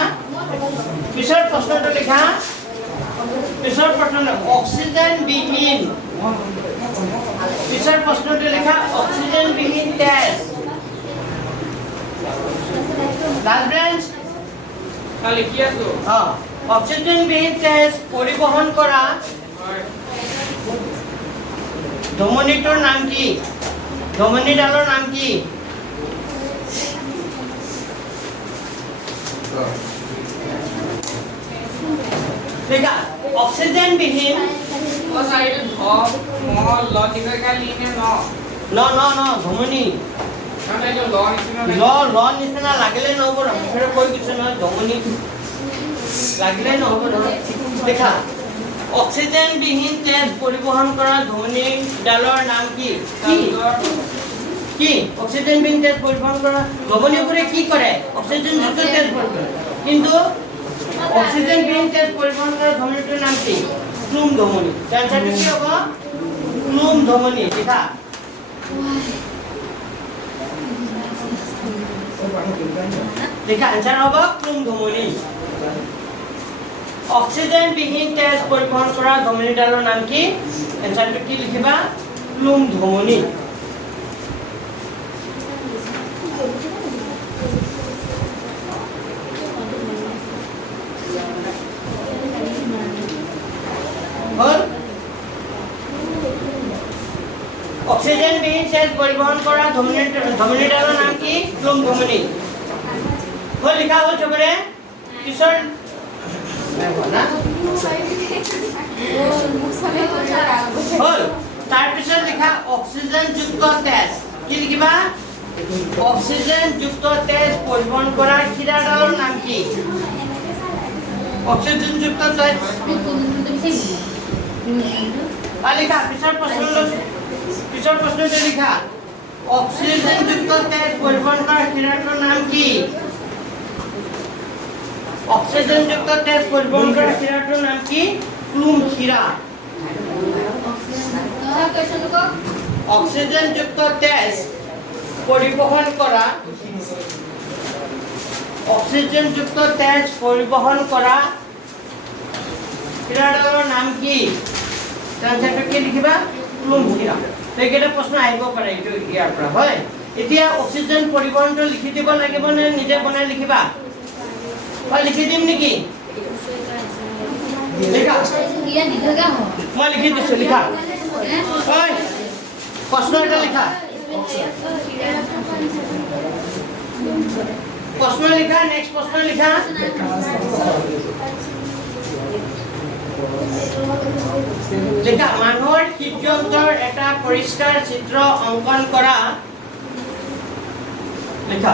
পিছৰ প্ৰশ্ন অক্সিজেন বিহীন পিছৰ প্ৰশ্নটো লিখা অক্সিজেন বিহীন তেজ লাল ব্ৰাঞ্চ খালি কি আছো অক্সিজেন বিহীন তেজ পৰিবহন কৰা ধমনীটোৰ নাম কি ধমনীডালৰ নাম কি देखा ऑक्सीजन विहीन और साइड ध म ल दिखा का लीने न ধমনী মানে যে ল নিচিনা ল নিচিনা লাগিলে নহব মুখেৰে কৈ কিছু নহয় ধমনী লাগিলে নহব দেখা অক্সিজেন বিহীন তেজ পৰিবহন কৰা ধমনীডালৰ নাম কি কি অক্সিজেন বিহীন তেজ পৰিবহন কৰা ধমনীবোৰে কি কৰে অক্সিজেন যুক্ত তেজ পৰিবহন কৰে কিন্তু অক্সিজেন বিহীন তেজ পৰিবহন কৰা ধমনীটোৰ নাম কি প্লুম ধমনী আনসাৰটো কি হ'ব প্লুম ধমনী দেখা देखा आंसर होगा प्लुम धमनी ऑक्सीजन विहीन तेज परिवहन करा धमनीडाলৰ नाम কি आंसरটো কি লিখিবা প্লুম ধমনী হল ऑक्सीजन विहीन तेज परिवहन करा धमनीडाলৰ नाम কি প্লুম ধমনী হল লিখা হল চবৰে কিশোৰ হল তাৰ পিছত লিখা অক্সিজেন যুক্ত তেজ কি লিখিবা অক্সিজেন যুক্ত তেজ পৰিবহন কৰা শিৰাডালৰ নাম কি অক্সিজেন যুক্ত তেজ লিখা পিছৰ প্ৰশ্নটো লিখা অক্সিজেন যুক্ত তেজ পৰিবহন কৰা শিৰাটোৰ নাম কি অক্সিজেন যুক্ত তেজ পৰিবহন কৰা শিৰাটোৰ নাম কি প্লুম শিৰা অক্সিজেন যুক্ত তেজ পৰিবহন কৰা অক্সিজেন যুক্ত তেজ পৰিবহন কৰা শিৰাডালৰ নাম কি আনসাৰটো কি লিখিবা প্লুম শিৰা সেইকেইটা প্ৰশ্ন আহিব পাৰে এইটো ইয়াৰ পৰা হয় এতিয়া অক্সিজেন পৰিবহণটো লিখি দিব লাগিব নে নিজে বনাই লিখিবা মই লিখি দিম নেকি লিখা ये लिखेगा हो মই লিখি দিছো লিখা ঐ প্ৰশ্ন এটা লিখা প্ৰশ্ন লিখা নেক্সট প্ৰশ্ন লিখা লিখা মানুহৰ হৃদযন্ত্ৰৰ এটা পৰিষ্কাৰ চিত্ৰ অংকন কৰা লিখা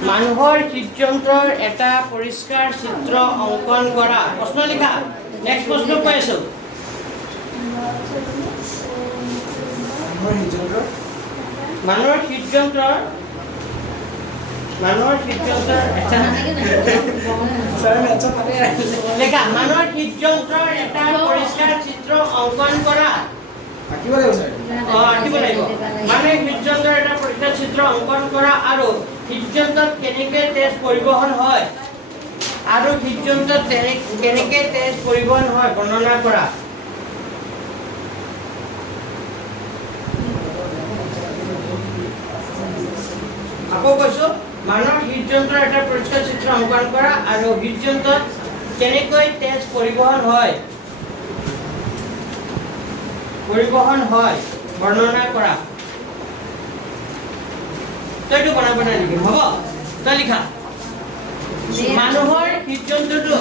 মানুহৰ হৃদযন্ত্ৰৰ এটা পৰিষ্কাৰ চিত্ৰ অংকন কৰা প্ৰশ্ন লিখা নেক্সট প্ৰশ্ন কৈ আছো মানুহৰ হৃদযন্ত্ৰৰ এটা লেখা মানুহৰ হৃদযন্ত্ৰৰ এটা পৰিষ্কাৰ চিত্ৰ অংকন কৰা আঁকিব লাগিব মানে হৃদযন্ত্ৰৰ এটা পৰিষ্কাৰ চিত্ৰ অংকন কৰা আৰু হৃদযন্ত্ৰত কেনেকৈ তেজ পৰিবহণ হয় আৰু হৃদযন্ত্ৰত কেনেকৈ তেজ পৰিবহণ হয় বৰ্ণনা কৰা আকৌ কৈছো মানুহৰ হৃদযন্ত্ৰৰ এটা পৰিষ্কাৰ চিত্ৰ অংকন কৰা আৰু হৃদযন্ত্ৰত কেনেকৈ তেজ পৰিবহণ হয় বৰ্ণনা কৰা তইটো বনাই লিখিম হ'ব তই লিখা মানুহৰ হৃদযন্ত্ৰটো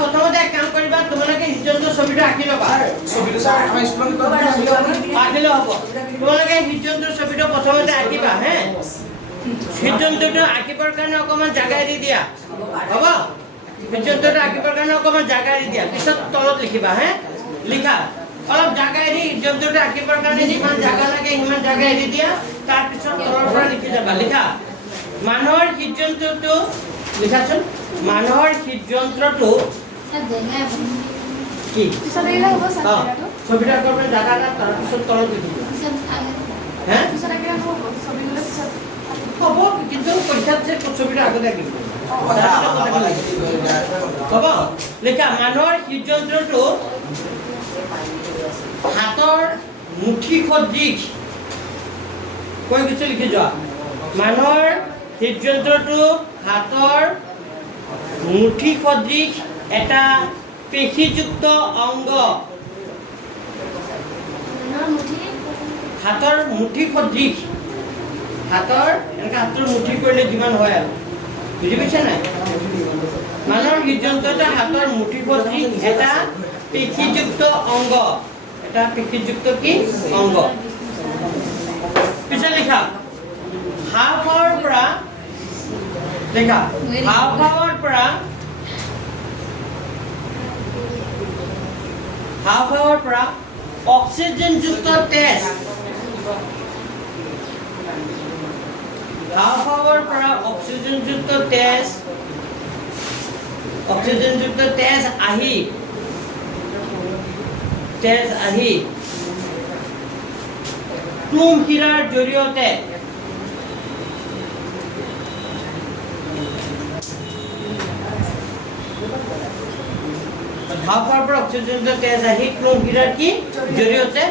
প্ৰথমতে এক কাম কৰিবা তোমালোকে হৃদযন্ত্ৰৰ ছবিটো আঁকি ল'বা আঁকিলে হ'ব তোমালোকে হৃদযন্ত্ৰৰ ছবিটো প্ৰথমতে আঁকিবা হে হৃদযন্ত্ৰটো আঁকিবৰ কাৰণে অকণমান জাগা এৰি দিয়া হ'ব হৃদযন্ত্ৰটো আঁকিবৰ কাৰণে অকণমান জাগা এৰি দিয়া পিছত তলত লিখিবা হে লিখা অলপ জাগা এৰি হৃদযন্ত্ৰটো আঁকিবৰ কাৰণে যিমান জাগা লাগে সিমান জাগা এৰি দিয়া তাৰপিছত তলৰ পৰা লিখি যাবা লিখা মানুহৰ হৃদযন্ত্ৰটো লিখাচোন মানুহৰ হৃদযন্ত্ৰটো কি ছবিটা আঁকিবৰ জাগা এটা তাৰপিছত তলত লিখি দিবা হে হ'ব কিন্তু পৰীক্ষাত যে ছবিটা আগতে আঁকিব হ'ব লিখা মানুহৰ হৃদযন্ত্ৰটো হাতৰ মুঠি সদৃশ কৈ কিছু লিখি যোৱা মানুহৰ হৃদযন্ত্ৰটো হাতৰ মুঠি সদৃশ এটা পেশীযুক্ত অংগ হাতৰ মুঠি সদৃশ হাতৰ এনেকৈ হাতৰ মুঠি কৰিলে যিমান হয় আৰু বুজি পাইছে নাই মানুহৰ হৃদযন্ত্ৰটো হাতৰ মুঠি সদৃশ এটা পেশীযুক্ত অংগ এটা পেশীযুক্ত কি অংগ পিছে লিখা হাওঁফাওঁৰ পৰা লিখা হাওঁফাওঁৰ পৰা অক্সিজেনযুক্ত তেজ হাওঁফাওঁৰ পৰা অক্সিজেনযুক্ত তেজ আহি ক্লোমশিৰাৰ জৰিয়তে হাওঁফাওঁৰ পৰা অক্সিজেনযুক্ত তেজ আহি ক্লোমশিৰাৰ কি জৰিয়তে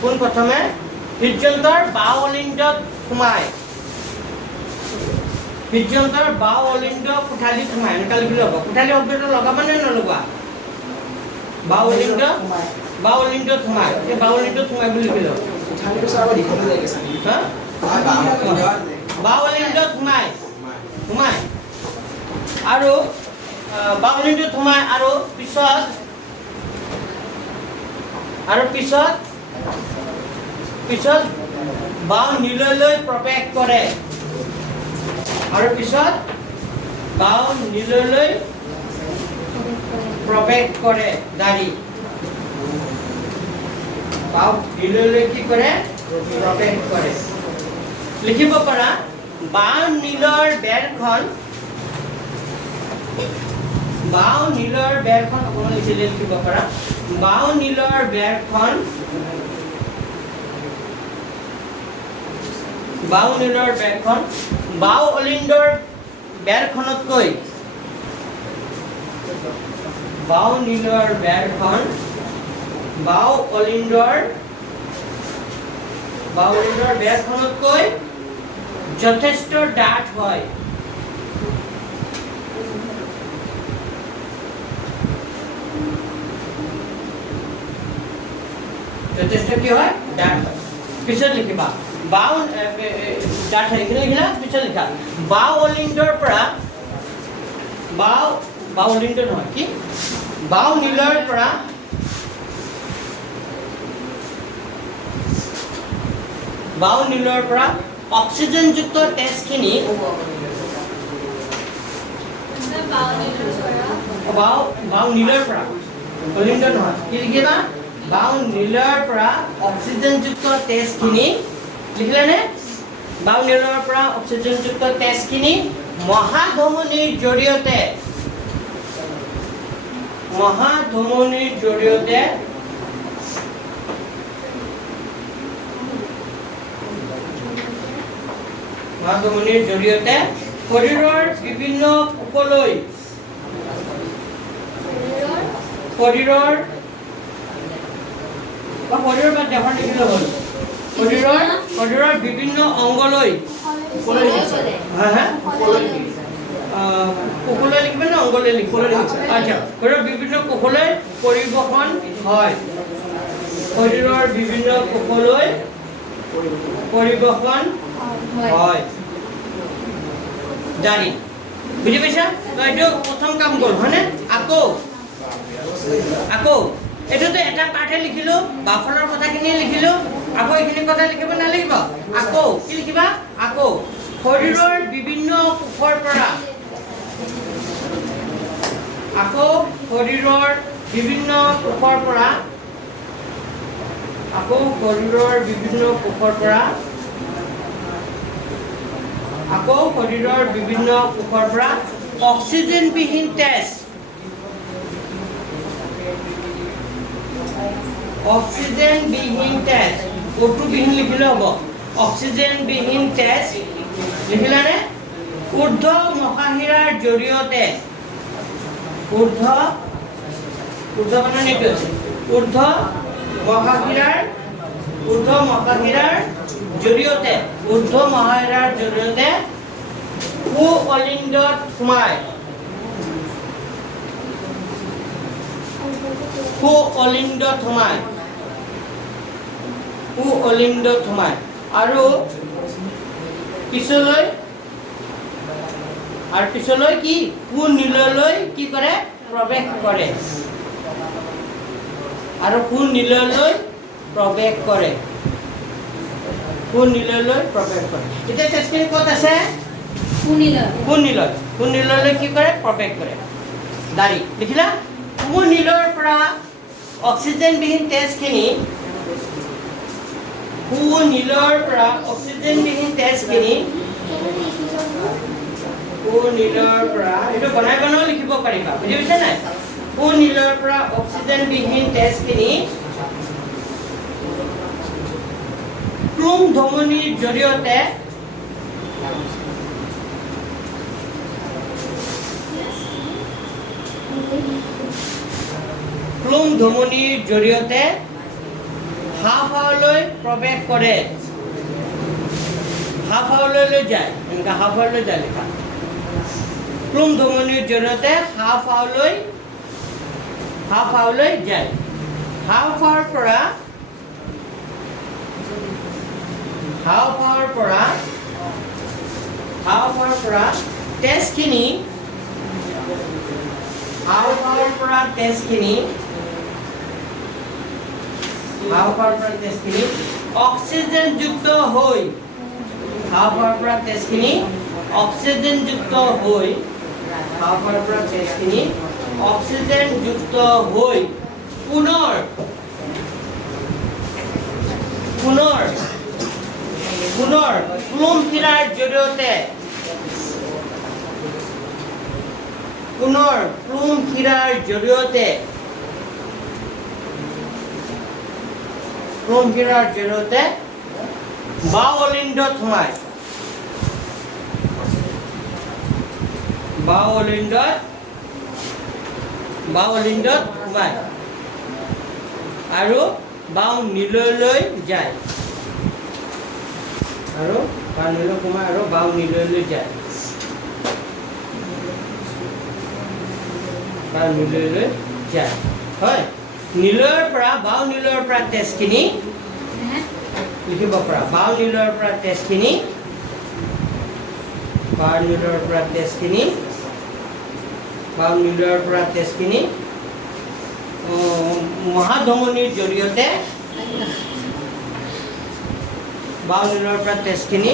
পোন প্ৰথমে হৃদযন্ত্ৰৰ বাওঁ অলিণ্ডত সোমায় হৃদযন্ত্ৰৰ বাওঁ অলিণ্ড কোঠালিত সোমায় এনেকুৱা লিখিলে হ'ব কোঠালি শব্দটো লগাবা নে নলগোৱা বাওঁ অলিণ্ডত সোমায় এই বাওঁ অলিণ্ডত সোমায় বুলি লিখিলে বাওঁ অলিণ্ডত সোমায় আৰু বাওঁ অলিণ্ডত সোমায় আৰু পিছত বাওঁ নীললৈ প্ৰৱেশ কৰে আৰু পিছত বাওঁ নীললৈ প্ৰৱেশ কৰে দাঢ়ি বাওঁ নীললৈ কি কৰে প্ৰৱেশ কৰে লিখিব পাৰা বাওঁ নীলৰ বেৰখন অকণমান লিখিলে লিখিব পাৰা বাওঁ নীলৰ বেৰখন বাওঁ অলিণ্ডৰ বেৰখনতকৈ বাও নীলৰ বেৰখন বাও অলিণ্ডৰ বেৰখনতকৈ যথেষ্ট ডাঠ হয়। যথেষ্ট কি হয়? ডাঠ হয়। পিছত লিখিবা বাও ডাঠ হয় এইখিনি লিখিলা। পিছত লিখা বাও অলিণ্ডৰ পৰা বাও অলিণ্ডৰ নহয় কি বাও নীলৰ পৰা অক্সিজেনযুক্ত তেজখিনি বাও নীলৰ পৰা অলিণ্ডৰ নহয় কি লিখিবা বাও নীলৰ পৰা অক্সিজেনযুক্ত তেজখিনি লিখিলানে? বাও নীলৰ পৰা অক্সিজেনযুক্ত তেজখিনি মহাধমনীৰ জৰিয়তে শৰীৰৰ বিভিন্ন কোষলৈ শৰীৰৰ বা দেহৰ লিখিলে হ'ল শৰীৰৰ বিভিন্ন অংগলৈ কোষলৈ লিখিব না অংগলৈ লিখিব? আচ্ছা শৰীৰৰ বিভিন্ন কোষলৈ পৰিবহণ হয়। শৰীৰৰ বিভিন্ন কোষলৈ পৰিবহণ হয়। জানি বুজি পাইছা? তো এইটো প্ৰথম কাম গ'ল হয়নে? আকৌ এইটোতো এটা পাঠে লিখিলো বাফলৰ কথাখিনি লিখিলো। আকৌ এইখিনি কথা লিখিব নালাগিব? আকৌ কি লিখিবা? আকৌ শৰীৰৰ বিভিন্ন কোষৰ পৰা অক্সিজেনবিহীন তেজ অটোবিহীন লিখিলে হ'ব। অক্সিজেনবিহীন তেজ লিখিলানে? ঊৰ্ধ্ব মহাশিৰাৰ জৰিয়তে ঊৰ্ধ্ব মহাশিৰাৰ জৰিয়তে সু অলিণ্ডত সোমায় আৰু পিছলৈ কি সুনীললৈ কি কৰে? প্ৰৱেশ কৰে। এতিয়া তেজখিনি ক'ত আছে? সুনীললৈ কি কৰে? প্ৰৱেশ কৰে। দাৰি লিখিলা? সুনীলৰ পৰা অক্সিজেনবিহীন তেজখিনি এইটো বনাই লিখিব পাৰিবা। বুজি পাইছা নাই? সুনীলৰ পৰা অক্সিজেনবিহীন তেজখিনি ক্লোম ধমনীৰ জৰিয়তে হাঁওফাওলৈ প্ৰৱেশ কৰে। হাঁওফাওলৈ যায় এনেকুৱা হাঁওফাওলৈ যায় লিখা। ক্লোম ধমনীৰ জৰিয়তে হাঁওফাওলৈ যায়। হাঁওফাওৰ পৰা তেজখিনি অক্সিজেনযুক্ত হৈ পুনৰ ক্লোম শিৰাৰ জৰিয়তে বাও অলিণ্ডত সোমায়। বাওঁ অলিণ্ডত সোমায় আৰু বাওঁ নীললৈ যায় আৰু বাওঁ নীললৈ সোমায় আৰু বাওঁ নীললৈ যায় বাওঁ নীললৈ যায় হয় নীলৰ পৰা বাওঁ নীলৰ পৰা তেজখিনি লিখিব পৰা বাওঁ নীলৰ পৰা তেজখিনি বাওঁ নীলৰ পৰা তেজখিনি মহাধমনীৰ জৰিয়তে বাওঁ নীলৰ পৰা তেজখিনি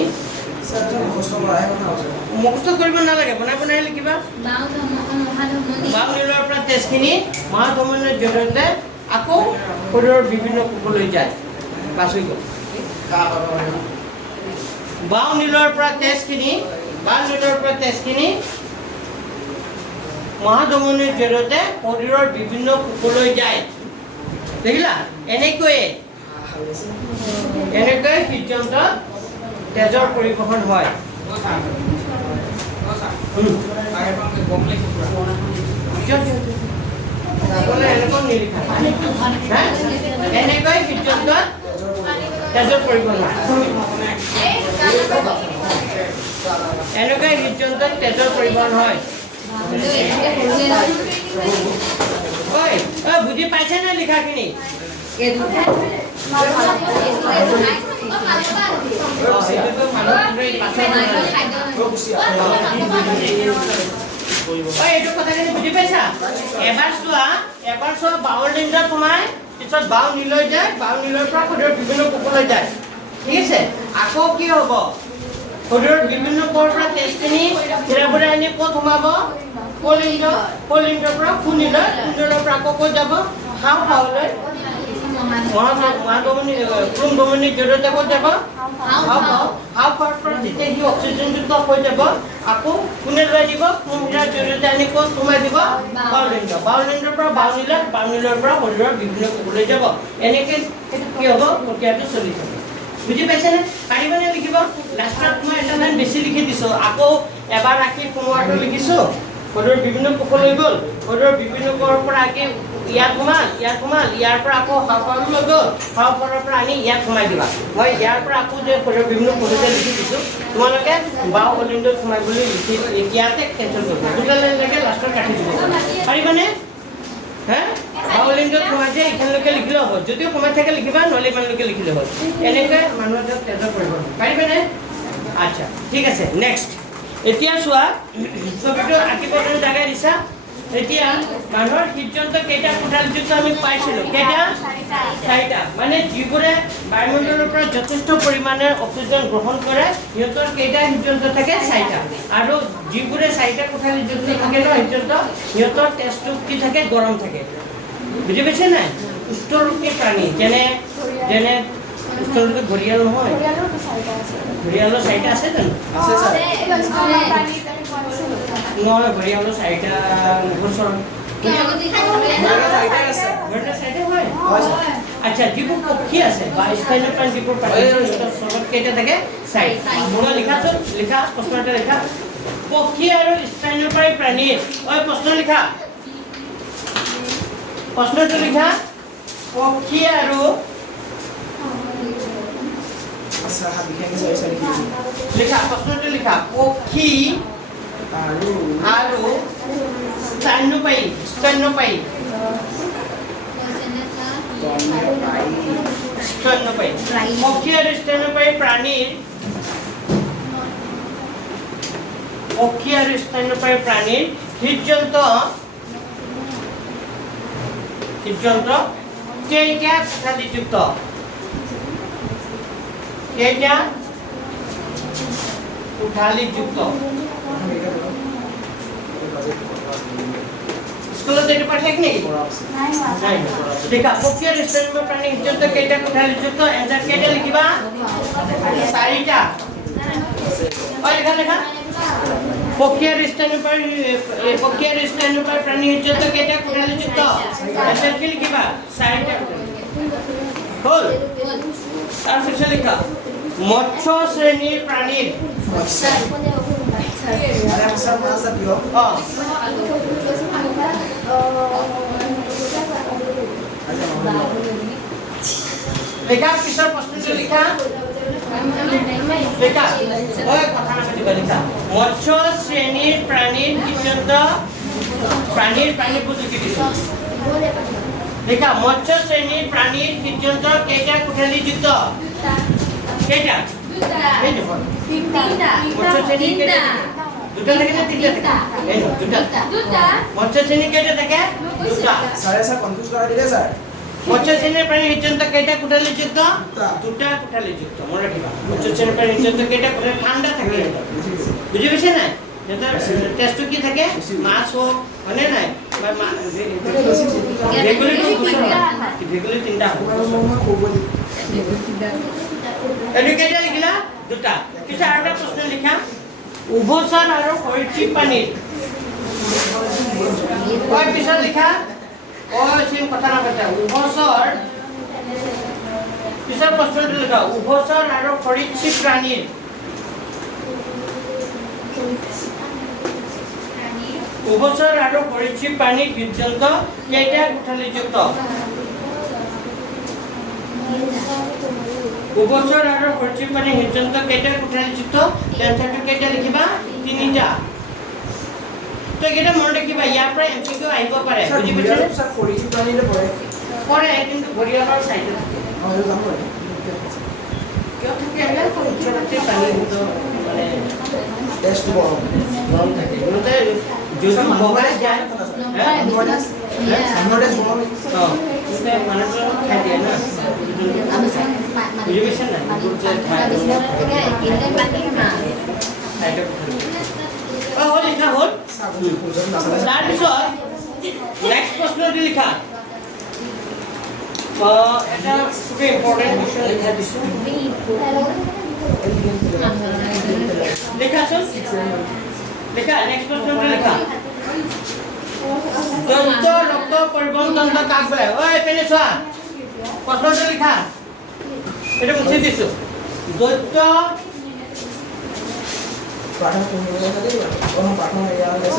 মুখস্থ কৰিব নালাগে বনাই লিখিবা বাওঁ নীলৰ পৰা তেজখিনি মহাধমনীৰ জৰিয়তে আকৌ শৰীৰৰ বিভিন্ন কোষলৈ যায় বাচি গ'ল বাওঁ নীলৰ পৰা তেজখিনি মহাধমনীৰ জৰিয়তে শৰীৰৰ বিভিন্ন কোষলৈ যায় দেখিলা এনেকৈয়ে হৃদযন্ত্ৰত তেজৰ পৰিবহণ হয় এনেকৈ হৃদযন্ত্ৰত তেজৰ পৰিবহণ হয় এনেকৈ হৃদযন্ত্ৰত তেজৰ পৰিবহণ হয় বুজি পাইছে নে লিখাখিনি এইটো কথাখিনি বুজি পাইছা এবাৰ চোৱা বাওঁ অলিণ্ডত সোমাই পিছত বাওঁ নীললৈ যায় বাওঁ নীলৰ পৰা শৰীৰৰ বিভিন্ন কোষলৈ যায় ঠিক আছে আকৌ কি হ'ব শৰীৰৰ বিভিন্ন কোষৰ পৰা তেজখিনি ঘূৰাই আনি ক'ত সোমাব কলিণ্ডৰ পৰা খুনীলৈ খুনীলৰ পৰা আকৌ ক'ত যাব হাওঁফাওঁলৈ ক্ৰোমধমনীৰ জৰিয়তে ক'ত যাব হাওঁফাওঁৰ পৰা যেতিয়া সি অক্সিজেনযুক্ত হৈ যাব আকৌ কোনে লৈ দিব ক্ৰোমহীৰাৰ জৰিয়তে আনি ক'ত সোমাই দিব বাওলিণ্ডৰ পৰা বাওনীলৰ পৰা শৰীৰৰ বিভিন্ন কোষলৈ যাব এনেকৈ কি হ'ব প্ৰক্ৰিয়াটো চলি থাকিব বুজি পাইছেনে পাৰিবনে লিখিব লাষ্টত মই এটা লাইন বেছি লিখি দিছোঁ আকৌ এবাৰ ৰাখি সোমোৱাটো লিখিছোঁ শৰীৰৰ বিভিন্ন কোষলৈ গ'ল শৰীৰৰ বিভিন্ন কোষৰ পৰা আগে ইয়াত সোমাল ইয়াৰ পৰা আকৌ হাওঁফাওঁলৈ গ'ল হাওঁফাওঁৰ পৰা আনি ইয়াত সোমাই দিবা মই ইয়াৰ পৰা আকৌ যে শৰীৰৰ বিভিন্ন কোষলৈ লিখি দিছোঁ তোমালোকে বাওঁ অলিণ্ডত সোমাই বুলি লিখি ইয়াতে কেঞ্চেল কৰিব দুটা লাইনলৈকে লাষ্টত কাটি দিব পাৰিবানে হে বাওঁ অলিণ্ডত সোমাই যে এইখিনিলৈকে লিখিলেও হ'ব যদিও সোমাই থাকে লিখিবা নহ'লে ইমানলৈকে লিখিলে হ'ল এনেকৈ মানুহৰ তেজৰ পৰিবহণ পাৰিবানে আচ্ছা ঠিক আছে নেক্সট এতিয়া চোৱা ছবিটো আঁকিবলৈ জাগা দিছা এতিয়া মানুহৰ হৃদযন্ত্ৰ কেইটা কোঠালিযুক্ত আমি পাইছিলোঁ কেইটা চাৰিটা মানে যিবোৰে বায়ুমণ্ডলৰ পৰা যথেষ্ট পৰিমাণে অক্সিজেন গ্ৰহণ কৰে সিহঁতৰ কেইটা হৃদযন্ত্ৰ থাকে চাৰিটা আৰু যিবোৰে চাৰিটা কোঠালিযুক্ত থাকে ন হৃদযন্ত্ৰ সিহঁতৰ তেজটো কি থাকে গৰম থাকে বুজি পাইছে নাই উষ্ণৰোগী প্ৰাণী যেনে উষ্ণৰোগী ঘৰিয়াল নহয় ঘৰিয়ালৰ চাৰিটা আছে জানো নহয় ঘৰিয়ালৰ চাৰিটা বছৰ আচ্ছা যিবোৰ পক্ষী আছে বা স্তন্যপায়ী যিবোৰ প্ৰাণী চবত কেইটা থাকে চাৰিটা লিখা প্ৰশ্ন এটা লিখা পক্ষী আৰু স্তন্যপায়ী প্ৰাণীৰ প্ৰশ্নটো লিখা পক্ষী আৰু প্ৰশ্নটো লিখা পক্ষী আৰু স্তন্যপায়ী পক্ষী আৰু স্তন্যপায়ী প্ৰাণীৰ হৃদযন্ত্ৰ কেইটা কোঠালিযুক্ত স্কুলত এইটো পাঠ শেষ নেকি দেখা পক্ষী আৰু স্তন্যপায়ী প্ৰাণীৰ হৃদযন্ত্ৰ কেইটা কোঠালিযুক্ত এনচাৰ কেইটা লিখিবা চাৰিটা লেখা পক্ষী আৰু স্তন্যপায়ী প্ৰাণীৰ হৃদযন্ত্ৰ কেইটা কোঠালিযুক্ত এনচাৰ কি লিখিবা চাৰিটা হ'ল তাৰপিছত লিখা মৎস্য শ্ৰেণীৰ প্ৰাণীৰ লিখা পিছৰ প্ৰশ্নটো লিখা লিখা ওই কথা নাপাতিবা লিখা মৎস্য শ্ৰেণীৰ প্ৰাণীৰ পৰ্যন্ত প্ৰাণীৰ বুজি দিছো লিখা মৎস্য শ্ৰেণীৰ প্ৰাণীৰ পৰ্যন্ত কেইটা কোঠালি যুক্ত কেইটা এই দেখো মৎস্য শ্ৰেণীৰ কেইটা দুটা থাকে না তিনটা থাকে এই দুটা মৎস্য শ্ৰেণীৰ কেইটা থাকে দুটা স্যার কনফিউজ করা দিলে স্যার মৎস্য শ্রেণীর প্রাণী পর্যন্ত কেইটা কোঠালি যুক্ত দুটা কোঠালি যুক্ত মনে রাখিবা মৎস্য শ্রেণীর প্রাণী পর্যন্ত কেইটা কোঠালি ঠান্ডা থাকে বুঝি পাইছে না যেটা টেস্ট কি থাকে মাছ হোক মানে নাই বা রেগুলার তিনটা এনে কেইটা লিখিলা দুটা কিছু আরেকটা প্রশ্ন লিখা উভচর আৰু সৰীসৃপ পানীত কয় পিছত লিখা ওই সেম কথা না কথা উভচৰ পিছৰ প্ৰশ্নটো লিখা উভচৰ আৰু সৰীসৃপ প্ৰাণীৰ উভচৰ আৰু সৰীসৃপ প্ৰাণীৰ পৰ্যন্ত কেইটা কোঠালি যুক্ত উভচৰ আৰু সৰীসৃপ প্ৰাণীৰ পৰ্যন্ত কেইটা কোঠালি যুক্ত এনসাৰটো কেইটা লিখিবা তিনিটা তো এটা মনে ৰাখিবা ইয়াৰ পৰা এমসিকিউ আহিব পাৰে বুজি পাইছা স্যাৰ পৰীক্ষা প্ৰাণীতে পড়ে পৰে কিন্তু ভৰিয়ালৰ সাইডত থাকে আমি জানো কিয় থাকে এটা সৰীসৃপ প্ৰাণীটো মানে টেস্ট বড় গৰম থাকে মানে যদি বগাই যায় আমরা টেস্ট বড় তো মানে মানুহটো খাই দিয়ে না বুজি পাইছা না হ'ল লিখা হ'ল তাৰপিছত নেক্সট প্ৰশ্নটো লিখা এটা খুব ইম্পৰ্টেণ্ট কোৱেশ্চন লিখা দিছো লিখাচোন লিখা নেক্সট প্ৰশ্নটো লিখা দন্ত ৰক্ত পৰিবহন তন্ত্ৰ কাক বোলে ঐ পেনে চোৱা প্ৰশ্নটো লিখা এটা মুছি দিছো দন্ত পাঠন কোন জায়গা দিবা কোন পাঠন এরিয়া আছে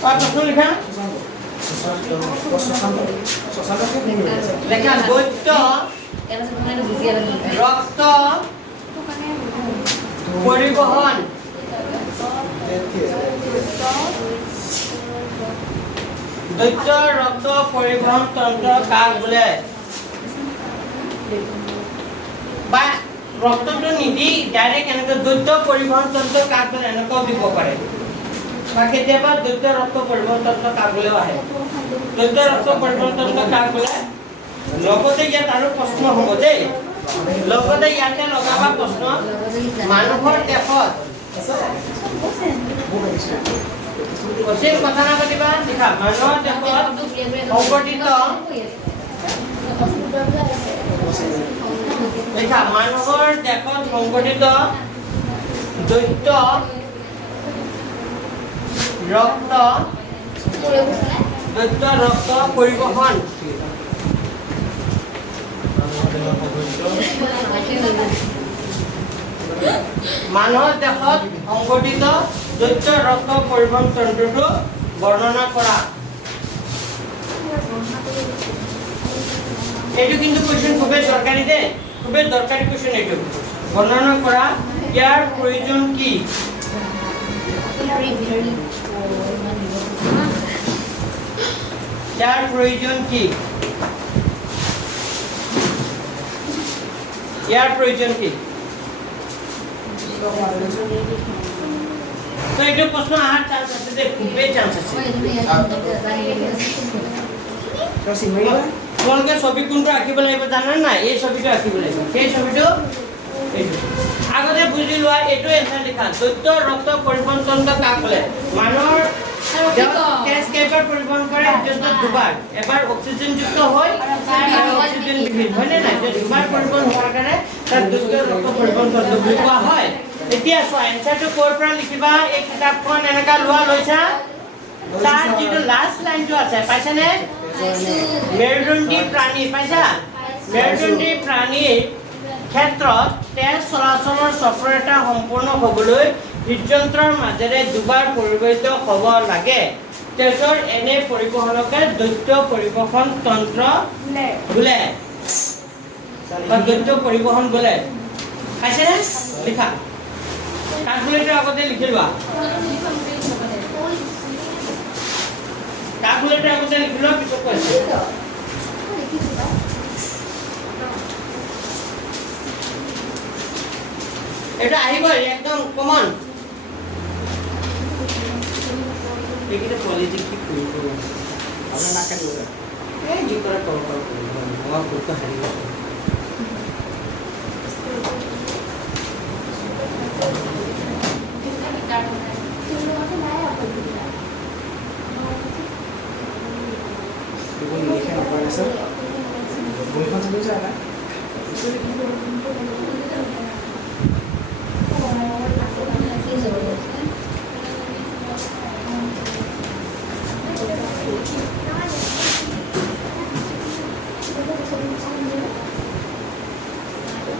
প্রশ্ন লিখা লেখা দৈত্য রক্ত পরিবহন দৈত্য রক্ত পরিবহন তন্ত্র কাক বোলে বা ৰক্তটো নিদি ডাইৰেক্ট এনেকৈ দৈত্য পৰিবহন তন্ত্ৰ কাক বোলে এনেকৈ দিব পাৰে বা কেতিয়াবা দৈত্য ৰক্ত পৰিবহন তন্ত্ৰ কাক বোলেও আহে দৈত্য ৰক্ত পৰিবহন তন্ত্ৰ কাক বোলে লগতে ইয়াত আৰু প্ৰশ্ন হ'ব দেই লগতে ইয়াতে লগাবা প্ৰশ্ন মানুহৰ দেশত অসীম কথা নাপাতিবা লিখা মানুহৰ দেশত সংগঠিত লিখা মানুহৰ দেশত সংগঠিত দৈত্য ৰক্ত পৰিবহন মানুহৰ দেশত সংগঠিত দৈত্য ৰক্ত পৰিবহন তন্ত্ৰটো বৰ্ণনা কৰা এইটো কিন্তু কোৱেশ্চন খুবেই দৰকাৰী দেই খুবেই দৰকাৰী কোৱেশ্চন এইটো বৰ্ণনা কৰা ইয়াৰ প্ৰয়োজন কি ইয়াৰ প্ৰয়োজন কি ইয়াৰ প্ৰয়োজন কি তো এইটো প্ৰশ্ন আহাৰ চান্স আছে যে খুবেই চান্স আছে তোমালোকে ছবি কোনটো আঁকিব লাগিব জানা নাই এই ছবিটো আঁকিব লাগিব সেই ছবিটো আগতে বুজি লোৱা এইটো এনসাৰ লিখা দৈত্য ৰক্ত পৰিবহন তন্ত্ৰ কাক বোলে মানুহৰ তেজ কেইবাৰ পৰিবহন কৰে য'ত দুবাৰ এবাৰ অক্সিজেনযুক্ত হৈ আৰু অক্সিজেন বিহীন হয়নে নাই দুবাৰ পৰিবহন হোৱাৰ কাৰণে তাক দৈত্য ৰক্ত পৰিবহন তন্ত্ৰ বুলি কোৱা হয় এতিয়া চোৱা এনসাৰটো ক'ৰ পৰা লিখিবা এই কিতাপখন এনেকা লোৱা লৈছা তাৰ যিটো লাষ্ট লাইনটো আছে পাইছানে মেৰুদণ্ডী প্ৰাণী পাইছা মেৰুদণ্ডী প্ৰাণীৰ ক্ষেত্ৰত তেজ চলাচলৰ চক্ৰ এটা সম্পূৰ্ণ হ'বলৈ হৃদযন্ত্ৰৰ মাজেৰে দুবাৰ পৰিবাহিত হ'ব লাগে তেজৰ এনে পৰিবহনকে দ্বৈত পৰিবহন তন্ত্ৰ বোলে বা দ্বৈত পৰিবহন বোলে খাইছেনে লিখা কালকুলেটৰ আগতে লিখি লোৱা কালকুলেটৰ আগতে লিখি লোৱা পিছত কৈছে এটা আহিব একদম কমন এইকেইটা পলিটিক কি কৰিব আপোনাৰ নাক কাটিব এই যি কৰে কৰক মই গুৰুত্ব হাৰিব লিখে নপৰে স্যাৰ বহিখন চলি যায় না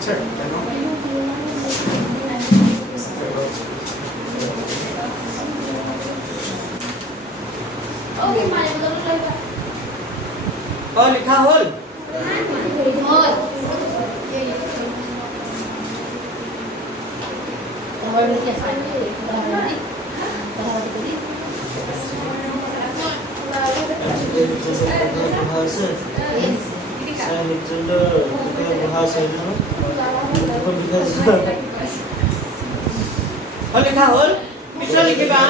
Sir, লিখা হ'ল লিখা হ'ল পিছত লিখিবা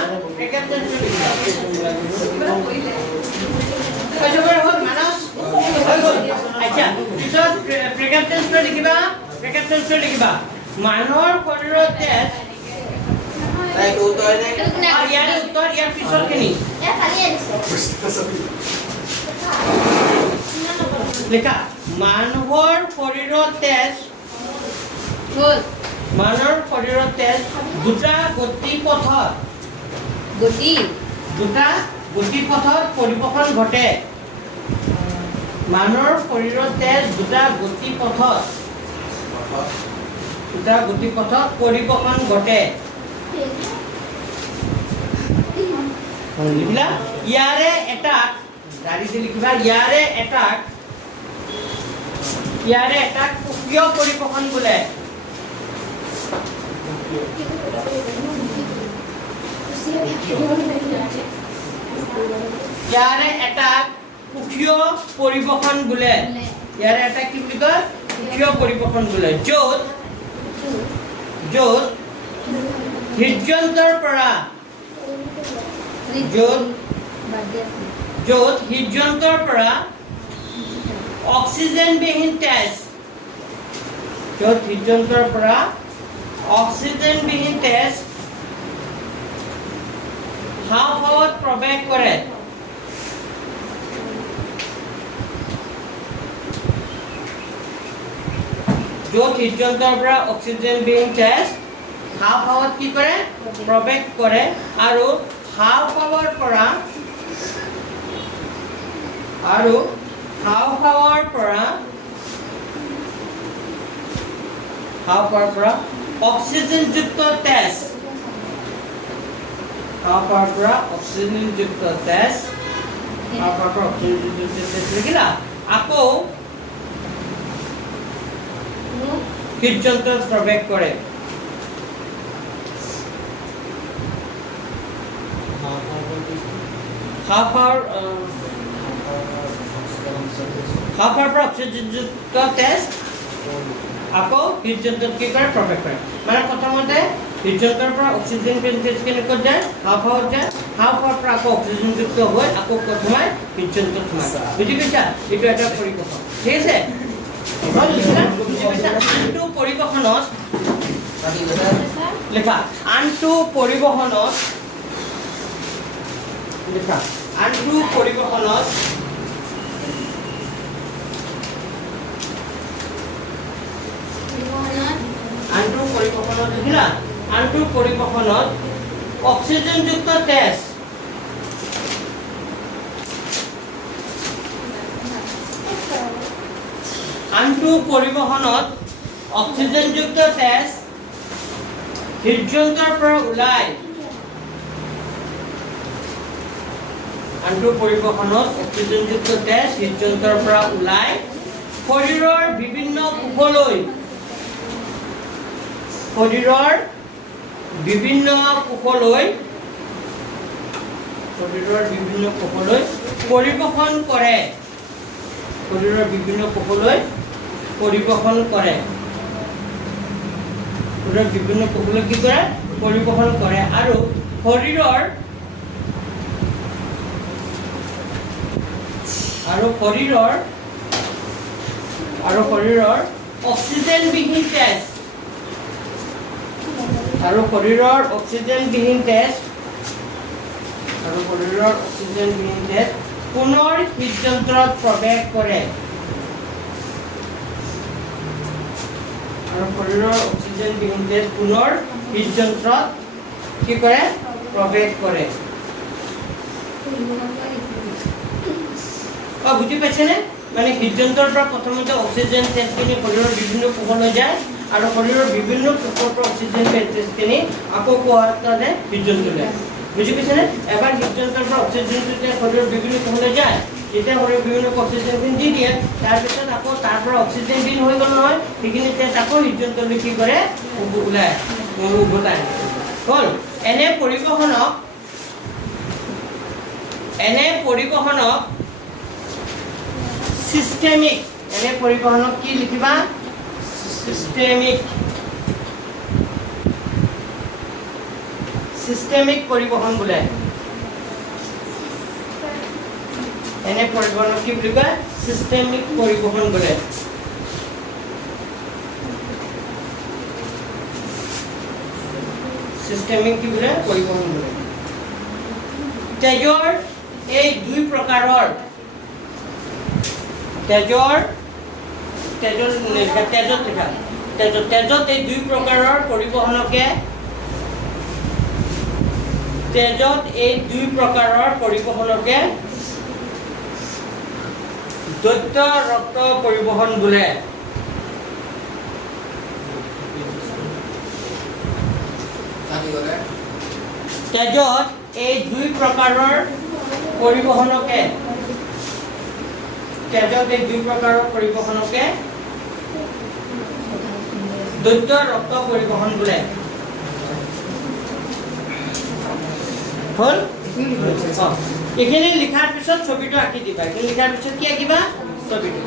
হ'ল মানস হৈ গ'ল আচ্ছা পিছত প্ৰেকেপটেন্সটো লিখিবা মানুহৰ শৰীৰত তেজ ইয়াৰে উত্তৰ ইয়াৰ পিছৰখিনি লিখা মানুহৰ শৰীৰত তেজ দুটা গতিপথত পৰিবহন ঘটে মানুহৰ শৰীৰত তেজ দুটা গতিপথত পৰিবহন ঘটে লিখিলা ইয়াৰে এটাক গাড়ীতে লিখিবা ইয়াৰে এটাক সুকীয় পৰিবহন বোলে ইয়াৰে এটাক সুকীয় পৰিবহন বোলে ইয়াৰে এটা কি বুলি কয় সুকীয় পৰিবহন বোলে য'ত হৃদযন্ত্ৰৰ পৰা অক্সিজেনবিহীন তেজ হাওঁফাওঁত প্ৰৱেশ কৰে য'ত হৃদযন্ত্ৰৰ পৰা অক্সিজেনবিহীন তেজ হাওঁফাওঁত কি কৰে প্ৰৱেশ কৰে আৰু হাওঁফাওঁৰ পৰা অক্সিজেনযুক্ত তেজ লিখিলা আকৌ হৃদযন্ত্ৰত প্ৰৱেশ কৰে হাওঁফাওঁৰ পৰা অক্সিজেনযুক্ত তেজ আকৌ হৃদযন্ত্ৰত কি কৰে প্ৰৱেশ কৰে মানে প্ৰথমতে হৃদযন্ত্ৰৰ পৰা অক্সিজেন তেজখিনি ক'ত যায় হাওঁফাওঁত যায় হাওঁফাওঁৰ পৰা আকৌ অক্সিজেনযুক্ত হৈ আকৌ সোমাই হৃদযন্ত্ৰত সোমায় বুজি পাইছা এইটো এটা পৰিবহন ঠিক আছে আনটো পৰিবহনত লিখা আনটো পৰিবহনত অক্সিজেনযুক্ত তেজ হৃদযন্ত্ৰৰ পৰা ওলাই আনটো পৰিবহনত অক্সিজেনযুক্ত গেছ হৃদযন্ত্ৰৰ পৰা ওলাই শৰীৰৰ বিভিন্ন কোষলৈ পৰিবহন কৰে। শৰীৰৰ বিভিন্ন কোষলৈ পৰিবহন কৰে। শৰীৰৰ বিভিন্ন কোষলৈ কি কৰে? পৰিবহন কৰে আৰু শৰীৰৰ অক্সিজেনবিহীন তেজ পুনৰ হৃদযন্ত্ৰত প্ৰৱেশ কৰে। আৰু শৰীৰৰ অক্সিজেনবিহীন তেজ পুনৰ হৃদযন্ত্ৰত কি কৰে? প্ৰৱেশ কৰে। বুজি পাইছেনে? মানে হৃদযন্ত্ৰৰ পৰা প্ৰথমতে অক্সিজেন তেজখিনি শৰীৰৰ বিভিন্ন কোষলৈ যায় আৰু শৰীৰৰ বিভিন্ন কোষৰ পৰা অক্সিজেন তেজখিনি আকৌ কোষতে হৃদযন্ত্ৰলৈ যায়। বুজি পাইছেনে? এবাৰ হৃদযন্ত্ৰৰ পৰা অক্সিজেনটো শৰীৰৰ বিভিন্ন কোষলৈ যায়, যেতিয়া শৰীৰৰ বিভিন্ন অক্সিজেনখিনি দি দিয়ে, তাৰপিছত আকৌ তাৰ পৰা অক্সিজেন বিন হৈ গ'ল নহয়, সেইখিনি তেজ আকৌ হৃদযন্ত্ৰলৈ কি কৰে? ওলাই উভতাই হ'ল। এনে পৰিবহনক সিস্টেমিক, এনে পৰিবহনক কি লিখিবা? সিস্টেমিক পৰিবহন বোলে। এনে পৰিবহনক কি বুলি কয়? সিস্টেমিক পৰিবহন বোলে। সিস্টেমিক কি বোলে? পৰিবহন বোলে। তেজৰ এই দুই প্ৰকাৰৰ তেজত এই দুই প্ৰকাৰৰ পৰিবহনকে দ্বৈত ৰক্ত পৰিবহন বোলে। তেজত এই দুই প্ৰকাৰৰ পৰিবহনকে দ্বৈত ৰক্ত পৰিবহন বোলে। হ'ল? এইখিনি লিখাৰ পিছত ছবিটো আঁকি দিবা। এইখিনি লিখাৰ পিছত কি আঁকিবা? ছবিটো।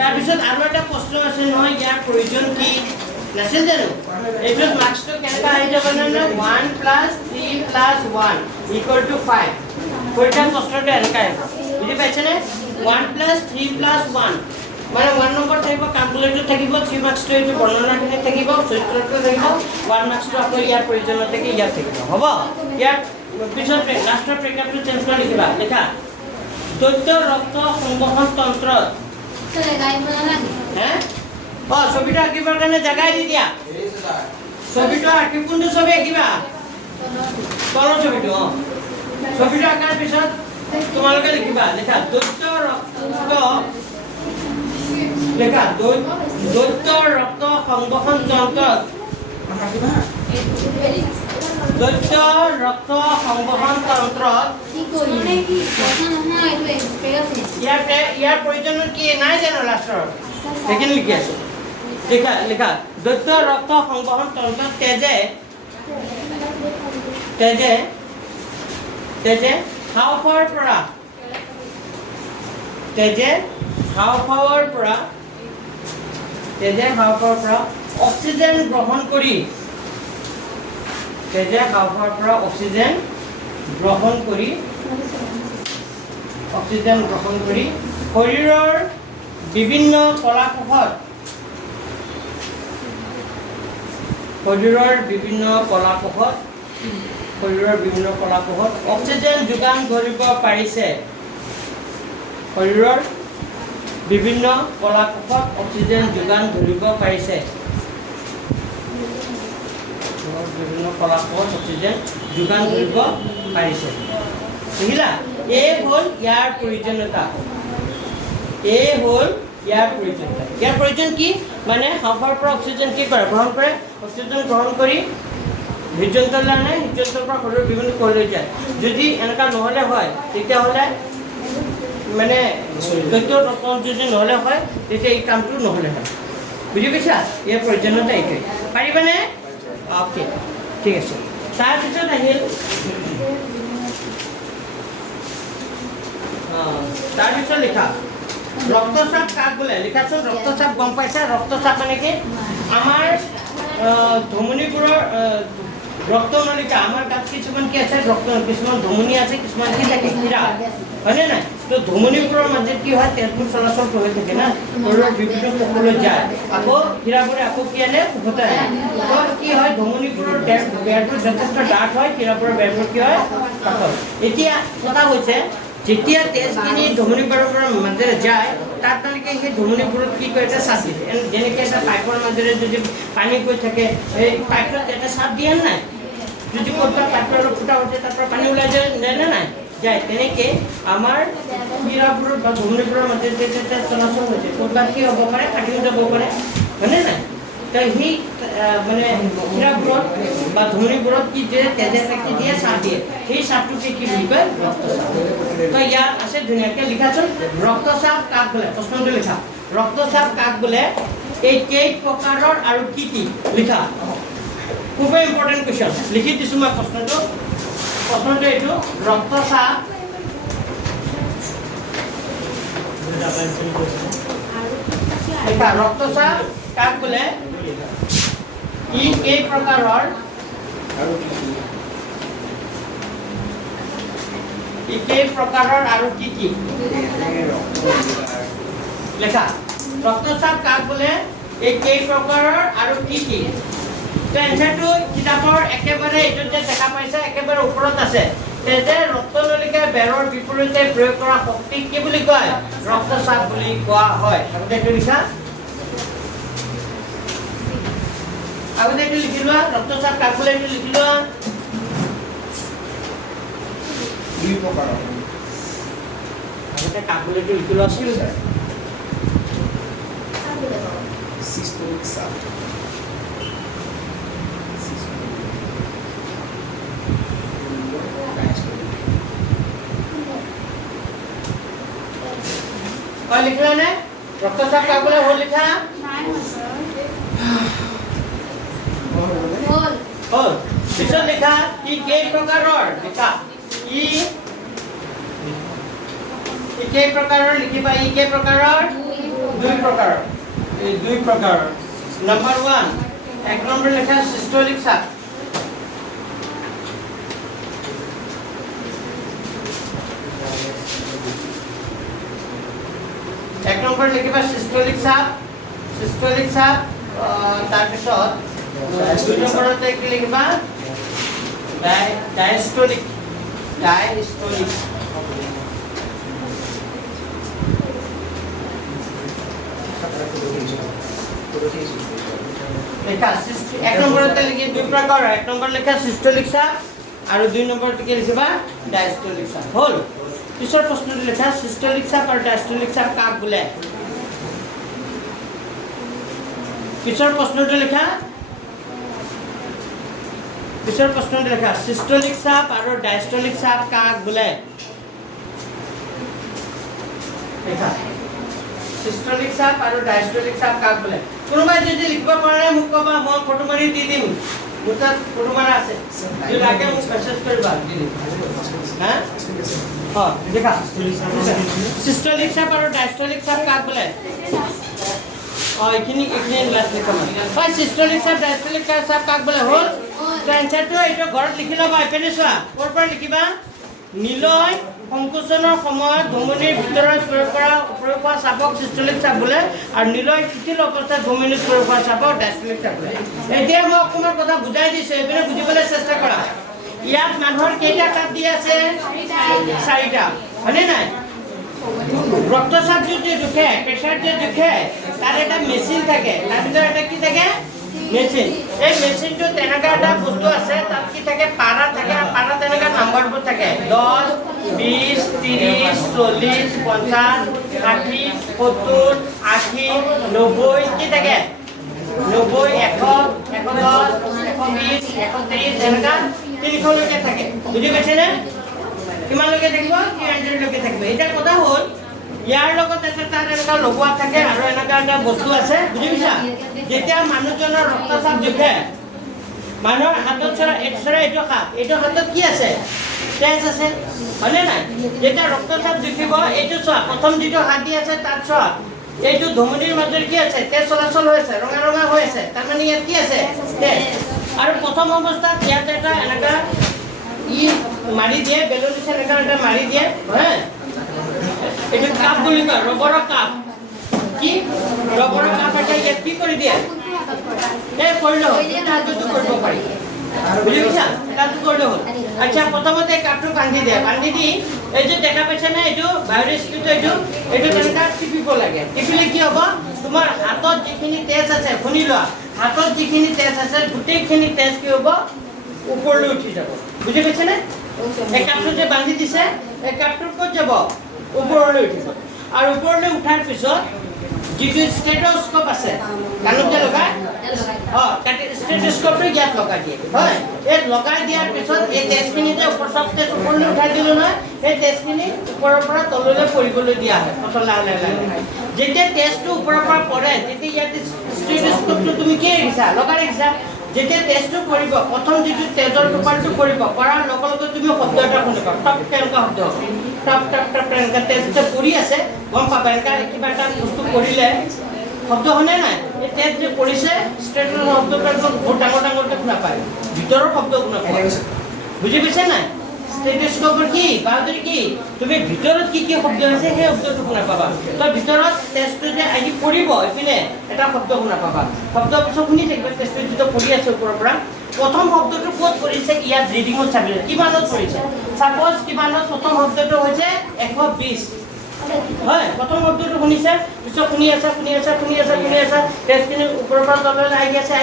তাৰপিছত আৰু এটা প্ৰশ্ন আছে নহয়, ইয়াৰ প্ৰয়োজন কি? নাছিল জানো? এইটোত মাৰ্কছটো কেনেকুৱা আহি যাব জানো? 1 + 3 + 1 = 5। পৰীক্ষাৰ প্ৰশ্নটো এনেকুৱা আহিব। বুজি পাইছেনে? 1 + 3 + 1 মানে 1 নম্বৰ থাকিব, কালকুলেটৰ থাকিব, 3 মাৰ্কছটো এইটো বৰ্ণনাখিনি থাকিব, চৰিত্ৰটো থাকিব, 1 মাৰ্কছটো আকৌ ইয়াৰ প্ৰয়োজন থাকে, ইয়াত থাকিব। হ'ব? ইয়াত পিছত লাষ্টৰ ব্ৰেকআপটো চেঞ্জ কৰি লিখিবা। লেখা দ্বৈত ৰক্ত সংবহন তন্ত্ৰত ছবিটো আঁকিবৰ কাৰণে জাগাই দি দিয়া। ছবিটো আঁকি কোনটো ছবি আঁকিবা? তলৰ ছবিটো। ছবিটো আঁকাৰ পিছত তোমালোকে লিখিবা। লেখা দ্বৈত ৰক্ত সংবহন তন্ত্ৰত ইয়াৰ প্ৰয়োজন কি নাই জানো? লাষ্টৰ সেইখিনি লিখি আছো। লিখা দ্বৈত ৰক্ত সংবহন তন্ত্ৰত তেজে হাওঁফাওঁৰ পৰা অক্সিজেন গ্ৰহণ কৰি শৰীৰৰ বিভিন্ন কলাকোষত অক্সিজেন যোগান ধৰিব পাৰিছে। শৰীৰৰ বিভিন্ন কলাকোষত অক্সিজেন যোগান ধৰিব পাৰিছে। বুজিলা? এই হ'ল ইয়াৰ প্ৰয়োজনীয়তা। ইয়াৰ প্ৰয়োজন কি? মানে হাওঁফাওঁৰ পৰা অক্সিজেন কি কৰে? গ্ৰহণ কৰে। অক্সিজেন গ্ৰহণ কৰি হৃদযন্ত্ৰৰ নাই হৃদযন্ত্ৰৰ পৰা শৰীৰৰ বিভিন্ন কোষ লৈ যায় যদি এনেকুৱা নহ'লে হয় তেতিয়াহ'লে মানে দ্বৈত ৰক্ত যদি নহ'লে হয় তেতিয়া এই কামটো নহ'লে হয় বুজি পাইছা ইয়াৰ প্ৰয়োজনীয়তা এইটোৱে পাৰিবানে অ'কে ঠিক আছে তাৰপিছত আহিল তাৰপিছত লিখা ৰক্তচাপ কাক বোলে লিখাচোন ৰক্তচাপ গম পাইছা ৰক্তচাপ মানে কি আমাৰ ধমনীবোৰৰ ৰক্তনলিকা আমাৰ গাত কিছুমান কি আছে ৰক্ত কিছুমান ধমনী আছে কিছুমান কি থাকে শিৰা হয়নে নাই তো ধমনীবোৰৰ মাজত কি হয় তেজবোৰ চলাচল হৈ থাকে না শৰীৰৰ বিভিন্ন কোষলৈ যায় আকৌ শিৰাবোৰে আকৌ কি আনে উভতাই আনে তো কি হয় ধমনীবোৰৰ বেৰবোৰ যথেষ্ট ডাঠ হয় শিৰাবোৰৰ বেৰবোৰ কি হয় পাতল এতিয়া কথা হৈছে যেতিয়া তেজখিনি ধমনীবোৰৰ মাজেৰে যায় তাত তেওঁলোকে সেই ধমনীবোৰত কি কৰে এটা চাপ দিয়ে যেনেকৈ এটা পাইপৰ মাজেৰে যদি পানী গৈ থাকে সেই পাইপত এটা চাপ দিয়ে নাই যদি ক'ৰবাত পাইপৰ ফুটা উঠে তাৰ পৰা পানী ওলাই যায় নে নাই যায় তেনেকৈ আমাৰ শিৰাবোৰৰ বা ধমনীবোৰৰ মাজেৰে যেতিয়া চলাচল হৈছে ক'ৰবাত কি হ'ব পাৰে ফাটিও যাব পাৰে হয়নে নাই তো সেই মানে শিৰাবোৰত বা ধমনীবোৰত কি দিয়ে তেজে থাকি দিয়ে চাপ দিয়ে সেই চাপটোকে কি বুলি কয় ৰক্তচাপ তো ইয়াত আছে ধুনীয়াকৈ লিখাচোন ৰক্তচাপ কাক বোলে প্ৰশ্নটো লিখা ৰক্তচাপ কাক বোলে এই কেই প্ৰকাৰৰ আৰু কি কি লিখা খুবেই ইম্পৰ্টেণ্ট কুৱেশ্যন লিখি দিছোঁ মই প্ৰশ্নটো এইটো ৰক্তচাপ লিখা ৰক্তচাপ কাক বোলে ই কেই প্ৰকাৰৰ আৰু কি কি লেখা ৰক্তচাপ কাক বোলে এই কেই প্ৰকাৰৰ আৰু কি কি তো এনচাৰটো কিতাপৰ একেবাৰে এইটোত যে দেখা পাইছে একেবাৰে ওপৰত আছে তেজে ৰক্তনলিকা বেৰৰ বিপৰীতে প্ৰয়োগ কৰা শক্তিক কি বুলি কয় ৰক্তচাপ বুলি কোৱা হয় আগতে এইটো লিখা আগতে এইটো লিখি লোৱা ৰক্তচাপ কাক বোলে এইটো লিখি লোৱা দুই প্ৰকাৰৰ আগতে কাক বোলে এইটো লিখি লোৱা আছিল সিস্টোলিক চাপ লিখিলা নে ৰক্তচাপ কাক বোলে হ'ল লিখা হ'ল পিছত লিখা ই কেই প্ৰকাৰৰ লিখা ই কেই প্ৰকাৰৰ লিখিবা ই কেই প্ৰকাৰৰ দুই প্ৰকাৰৰ নম্বৰ 1 এক নম্বৰ লিখা সিস্টোলিক চাপ এক নম্বৰ লিখিবা সিস্টোলিক চাপ তাৰপিছত দুই নম্বৰতে কি লিখিবা ডায়াস্টোলিক লেখা এক নম্বৰতে লিখি দুই প্ৰকাৰ এক নম্বৰ লেখা সিস্টোলিক চাপ আৰু দুই নম্বৰতে কি লিখিবা ডায়াস্টোলিক চাপ হ'ল পিছৰ প্ৰশ্নটো লেখা সিস্টোলিক চাপ আৰু ডায়াস্টোলিক চাপ কাক বোলে পিছৰ প্ৰশ্নটো লেখা সিস্টোলিক চাপ আৰু ডায়াস্টোলিক চাপ কাক বোলে লেখা সিস্টোলিক চাপ আৰু ডায়াস্টোলিক চাপ কাক বোলে কোনোবাই যদি লিখিব পৰা নাই মোক ক'বা মই ফটো মাৰি দি দিম মোৰ তাত ফটো মাৰা আছে যদি লাগে মোক মেছেজ কৰিবা দি দিম হা দেখা সিস্টোলিক চাপ আৰু ডায়াস্টোলিক চাপ কাক বোলে এইখিনি লাষ্ট লিখম হয় সিস্টোলিক চাপ ডায়াস্টোলিক চাপ কাক বোলে হ'ল তো এনচাৰটো এইটো ঘৰত লিখি ল'বা এপিনে চোৱা ক'ৰ পৰা লিখিবা নিলয় সংকোচনৰ সময়ত ধমনীৰ ভিতৰত প্ৰয়োগ হোৱা চাপক সিস্টোলিক চাপ বোলে আৰু নিলয় শিথিল অৱস্থাত ধমনীত প্ৰয়োগ হোৱা চাপক ডায়াস্টোলিক চাপ বোলে এতিয়া মই অকণমান কথা বুজাই দিছোঁ এইপিনে বুজিবলৈ চেষ্টা কৰা ইয়াত মানুহৰ কেইটা কাপ দি আছে 4টা হয়নে নাই ৰক্তচাপ যদি জোখে প্ৰেছাৰ যদি জোখে তাৰ এটা মেচিন থাকে তাৰ ভিতৰত এটা কি থাকে মেচিন এই মেচিনটো তেনেকুৱা এটা বস্তু আছে তাত কি থাকে পাৰা থাকে পাৰা তেনেকুৱা নাম্বাৰবোৰ থাকে 10 20 30 40 50 60 70 80 90 কি থাকে 90 100 110 120, 130 এনেকা 300 লৈকে থাকে বুজি পাইছেনে কিমান লৈকে থাকিব 300 লৈকে থাকিব এটা কথা হ'ল ইয়াৰ লগত এটা তাৰ এনেকা লগোৱা থাকে আৰু এনেকা এটা বস্তু আছে বুজি পাইছা যেতিয়া মানুহজনৰ ৰক্তচাপ জোখে মানুহৰ হাতত চৰা এইটো হাতত কি আছে তেজ আছে হয়নে নাই যেতিয়া ৰক্তচাপ জোখিব এইটো চোৱা প্ৰথম যিটো হাত দি আছে তাত চোৱা এইটো ধমনীৰ মাজত কি আছে তেজ চলাচল হৈ আছে ৰঙা ৰঙা হৈ আছে তাৰ মানে ইয়াত কি আছে তেজ আৰু প্ৰথম অৱস্থাত ইয়াত এটা এনেকা ই মাৰি দিয়ে বেলুন এনেকা এটা মাৰি দিয়ে হয় এটা কাপ বুলি কয় ৰবৰৰ কাপ কি ৰবৰৰ কাপ এটা ইয়াত কি কৰি দিয়ে এই কৰিলো তাতো কৰিব পাৰি বুজি পাইছা তাতো কৰিলো আচ্ছা প্ৰথমতে কাপটো বান্ধি দিয়ে বান্ধি দি এই যে দেখা পাইছে না এইটো ভাইৰাছটো এইটো তেনেকা টিপিব লাগে টিপিলে কি হ'ব তোমাৰ হাতত যিখিনি তেজ আছে শুনি লোৱা হাতত যিখিনি তেজ আছে গোটেইখিনি তেজ কি হ'ব ওপৰলৈ উঠি যাব বুজি পাইছে না এই কাপটো যে বান্ধি দিছে এই কাপটো ক'ত যাব ওপৰলৈ উঠিব আৰু ওপৰলৈ উঠাৰ পিছত যিটো ষ্টেথোস্কোপ আছে কাণত যে লগাই ষ্টেথোস্কোপটো ইয়াত লগাই দিয়ে হয় এই লগাই দিয়াৰ পিছত এই তেজখিনি যে ওপৰ চব তেজ ওপৰলৈ উঠাই দিলোঁ নহয় সেই তেজখিনি ওপৰৰ পৰা তললৈ পৰিবলৈ দিয়া হয় যেতিয়া তেজটো ওপৰৰ পৰা পৰে তেতিয়া ইয়াত ষ্টেথোস্কোপটো তুমি কি ৰাখিছা লগাই ৰাখিছা যেতিয়া তেজটো পৰিব প্ৰথম যিটো তেজৰ টোপালটো পৰিব পৰাৰ লগে লগে তুমি শব্দ এটা শুনিবা টপ তেনেকুৱা শব্দ টপ টপ টপ তেনেকুৱা তেজটো পৰি আছে গম পাবা এনেকুৱা কিবা এটা বস্তু পৰিলে শব্দ শুনে নাই এই তেজ যে পৰিছে ষ্টেটৰ শব্দটো বহুত ডাঙৰ ডাঙৰকৈ শুনা পায় ভিতৰৰ শব্দ শুনা পায় বুজি পাইছে নাই ষ্টেথোস্কোপৰ কি বাউণ্ডাৰী কি তুমি ভিতৰত কি শব্দ আছে সেই শব্দটো শুনা পাবা তো ভিতৰত তেজটো যে আহি পৰিব এইপিনে এটা শব্দ শুনা পাবা শব্দ পিছত শুনি থাকিবা তেজটো যেতিয়া পৰি আছে ওপৰৰ পৰা প্ৰথম শব্দটো ক'ত পৰিছে ইয়াত ৰিডিঙত চাবিলে কিমানত পৰিছে সাপোজ কিমানত প্ৰথম শব্দটো হৈছে 120 হয় প্ৰথম শব্দটো শুনিছে পিছত শুনি আছে তেজখিনি ওপৰৰ পৰা তললৈ আহি আছে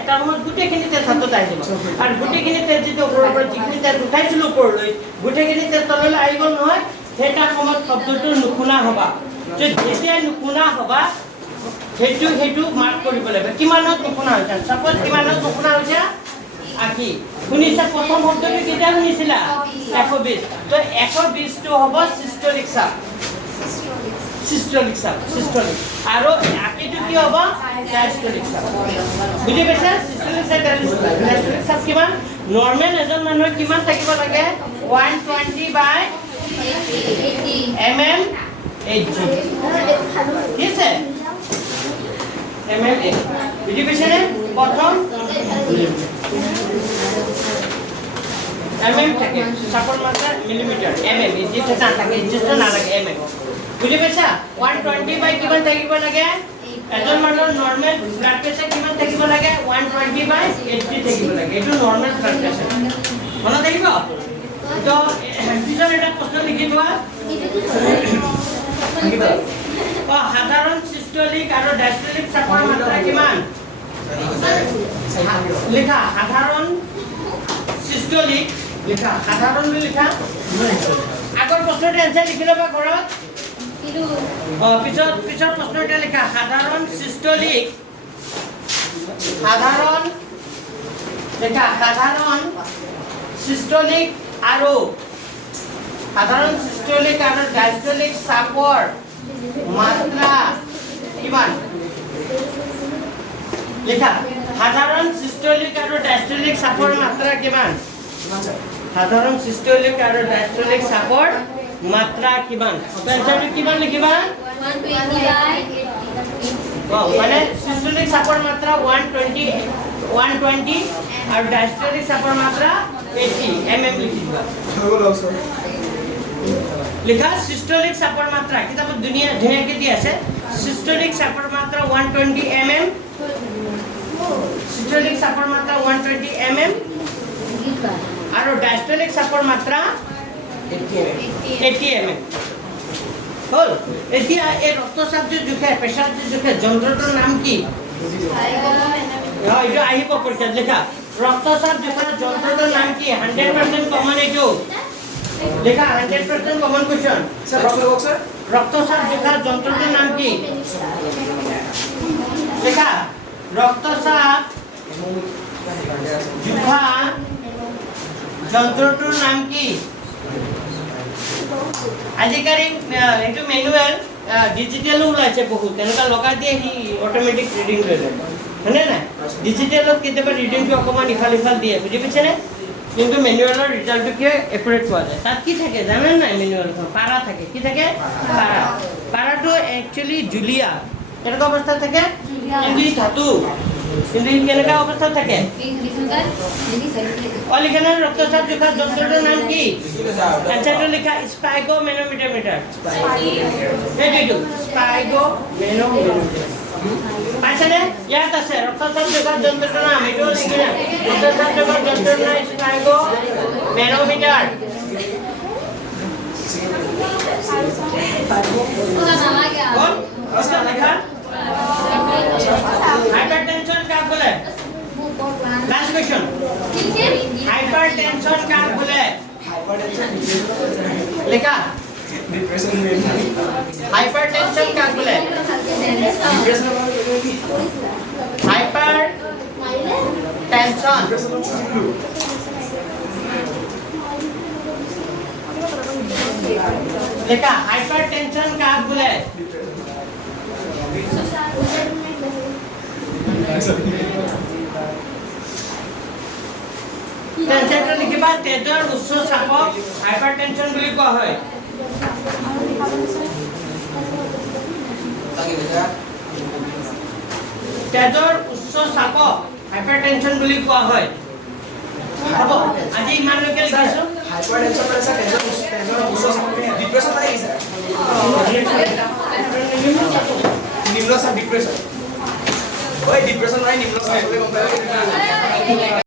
এটা সময়ত গোটেইখিনি তেজ হাতত আহি যাব আৰু গোটেইখিনি তেজ যেতিয়া ওপৰৰ পৰা যিখিনি তেজ উঠাইছিলোঁ ওপৰলৈ গোটেইখিনি তেজ তললৈ আহি গ'ল নহয় সেইটা সময়ত শব্দটো নুশুনা হ'বা যেতিয়া নুশুনা হ'বা সেইটো মাৰ্ক কৰিব লাগিব কিমানত নুশুনা হৈছে সাপোজ কিমানত নুশুনা হৈছে 80 শুনিছা প্ৰথম শব্দটো কেতিয়া শুনিছিলা 120 তো 120 টো হ'ব সিস্টোলিক চাপ সিস্টোলিক আৰু আকিটো কি হ'ব ডায়াস্টোলিক চাপ বুজি পাইছা সিস্টোলিক চাপ ডায়াস্টোলিক চাপ কিমান নৰ্মেল এজন মানুহৰ কিমান থাকিব লাগে 120/80 mm Hg ঠিক আছে mm বুজি পাইছে নে প্ৰথম mm থাকে চাপৰ মাত্ৰা মিলিমিটাৰ mm যেটা না থাকে যেটা না লাগে mm বুজি পাইছা 120 বাই কিমান থাকিব লাগে এজন মানুহৰ নৰ্মেল ব্লাড প্ৰেছাৰ কিমান থাকিব লাগে 120/80 থাকিব লাগে এটো নৰ্মেল ব্লাড প্ৰেছাৰ মনত থাকিব তো পিছৰ এটা প্ৰশ্ন লিখি লোৱা সাধাৰণ সিস্টোলিক আৰু ডায়াস্টোলিক চাপৰ মাত্ৰা কিমান লিখা সাধাৰণ সিস্টোলিক লিখা সাধাৰণ লিখা আগৰ প্ৰশ্নটো এনসাৰ লিখি লবা ঘৰত পিছৰ প্ৰশ্নটো লিখা সাধাৰণ সিস্টোলিক আৰু ডায়াস্টোলিক চাপৰ মাত্ৰা কিমান লিখা সাধাৰণ সিস্টোলিক আৰু ডায়াস্টোলিক চাপৰ মাত্ৰা কিমান সাধাৰণ সিস্টোলিক আৰু ডায়াস্টোলিক চাপৰ মাত্ৰা কিমান এনসাৰটো কিমান লিখিবা 120/80 মানে সিস্টোলিক চাপৰ মাত্ৰা 120 আৰু ডায়াস্টোলিক চাপৰ মাত্ৰা 80 mm লিখিবা লিখা সিস্টোলিক চাপৰ মাত্ৰা কিতাপত ধুনীয়াকৈ দি আছে সিস্টোলিক চাপৰ মাত্ৰা 120 mm সিস্টোলিক চাপৰ মাত্ৰা 120 mm আৰু ডায়াস্টোলিক চাপৰ মাত্ৰা 80 mm হল এতিয়া এই ৰক্তচাপ যে জোখে প্ৰেছাৰ যে জোখে যন্ত্ৰটোৰ নাম কি এইটো আহিব পৰীক্ষাত লিখা ৰক্তচাপ জোখা যন্ত্ৰটোৰ নাম কি 100% কমন এইটো লিখা 100% কমন কোৱেশ্চন ৰক্তচাপ জোখা যন্ত্ৰটোৰ নাম কি লিখা ৰক্তচাপ জোখা যন্ত্ৰটোৰ নাম কি আজিকালি এইটো মেনুৱেল ডিজিটেলো ওলাইছে বহুত তেনেকুৱা লগাই দিয়ে সি অট'মেটিক ৰিডিং লৈ লয় হয়নে নাই ডিজিটেলত কেতিয়াবা ৰিডিংটো অকণমান ইফাল ইফাল দিয়ে বুজি পাইছেনে কিন্তু মেনুৱেলৰ ৰিজাল্টটো কি একুৰেট পোৱা যায় তাত কি থাকে জানে নাই মেনুৱেলখন পাৰা থাকে কি থাকে পাৰাটো একচুৱেলি জুলীয়া কেনেকুৱা অৱস্থাত থাকে কিন্তু ই ধাতু কিন্তু ই কেনেকুৱা অৱস্থাত থাকে অলিখানৰ ৰক্তচাপ জোখা যন্ত্ৰটোৰ নাম কি এনচাৰটো লিখা স্পাইগোমেনোমিটাৰ সেইটোৱেইটো স্পাইগোমেনোমিটাৰ পাইছেনে ইয়াত আছে ৰক্তচাপ জোখা যন্ত্ৰটোৰ নাম এইটো লিখি না ৰক্তচাপ জোখা যন্ত্ৰৰ নাম স্পাইগোমেনোমিটাৰ हाइपरटेंशन क्या बोले लास्ट क्वेश्चन हाइपरटेंशन क्या बोले लिखा हाइपरटेंशन क्या बोले हाइपरटेंशन लिखा हाइपरटेंशन क्या बोले টেনচনটো লিখিবা তেজৰ উচ্চ চাপক হাইপাৰটেনশন বুলি কোৱা হয় তেজৰ উচ্চ চাপক হাইপাৰটেনশন বুলি কোৱা হয় হ'ব আজি ইমানলৈকে লিখিছো হাইপাৰটেনশন মানে স্যাৰ তেজৰ উচ্চ চাপ ডিপ্ৰেছন মানে কি স্যাৰ নিম্ন চাপ ডিপ্ৰেছন ওই ডিপ্ৰেছন মানে নিম্ন চাপ বুলি গম পায়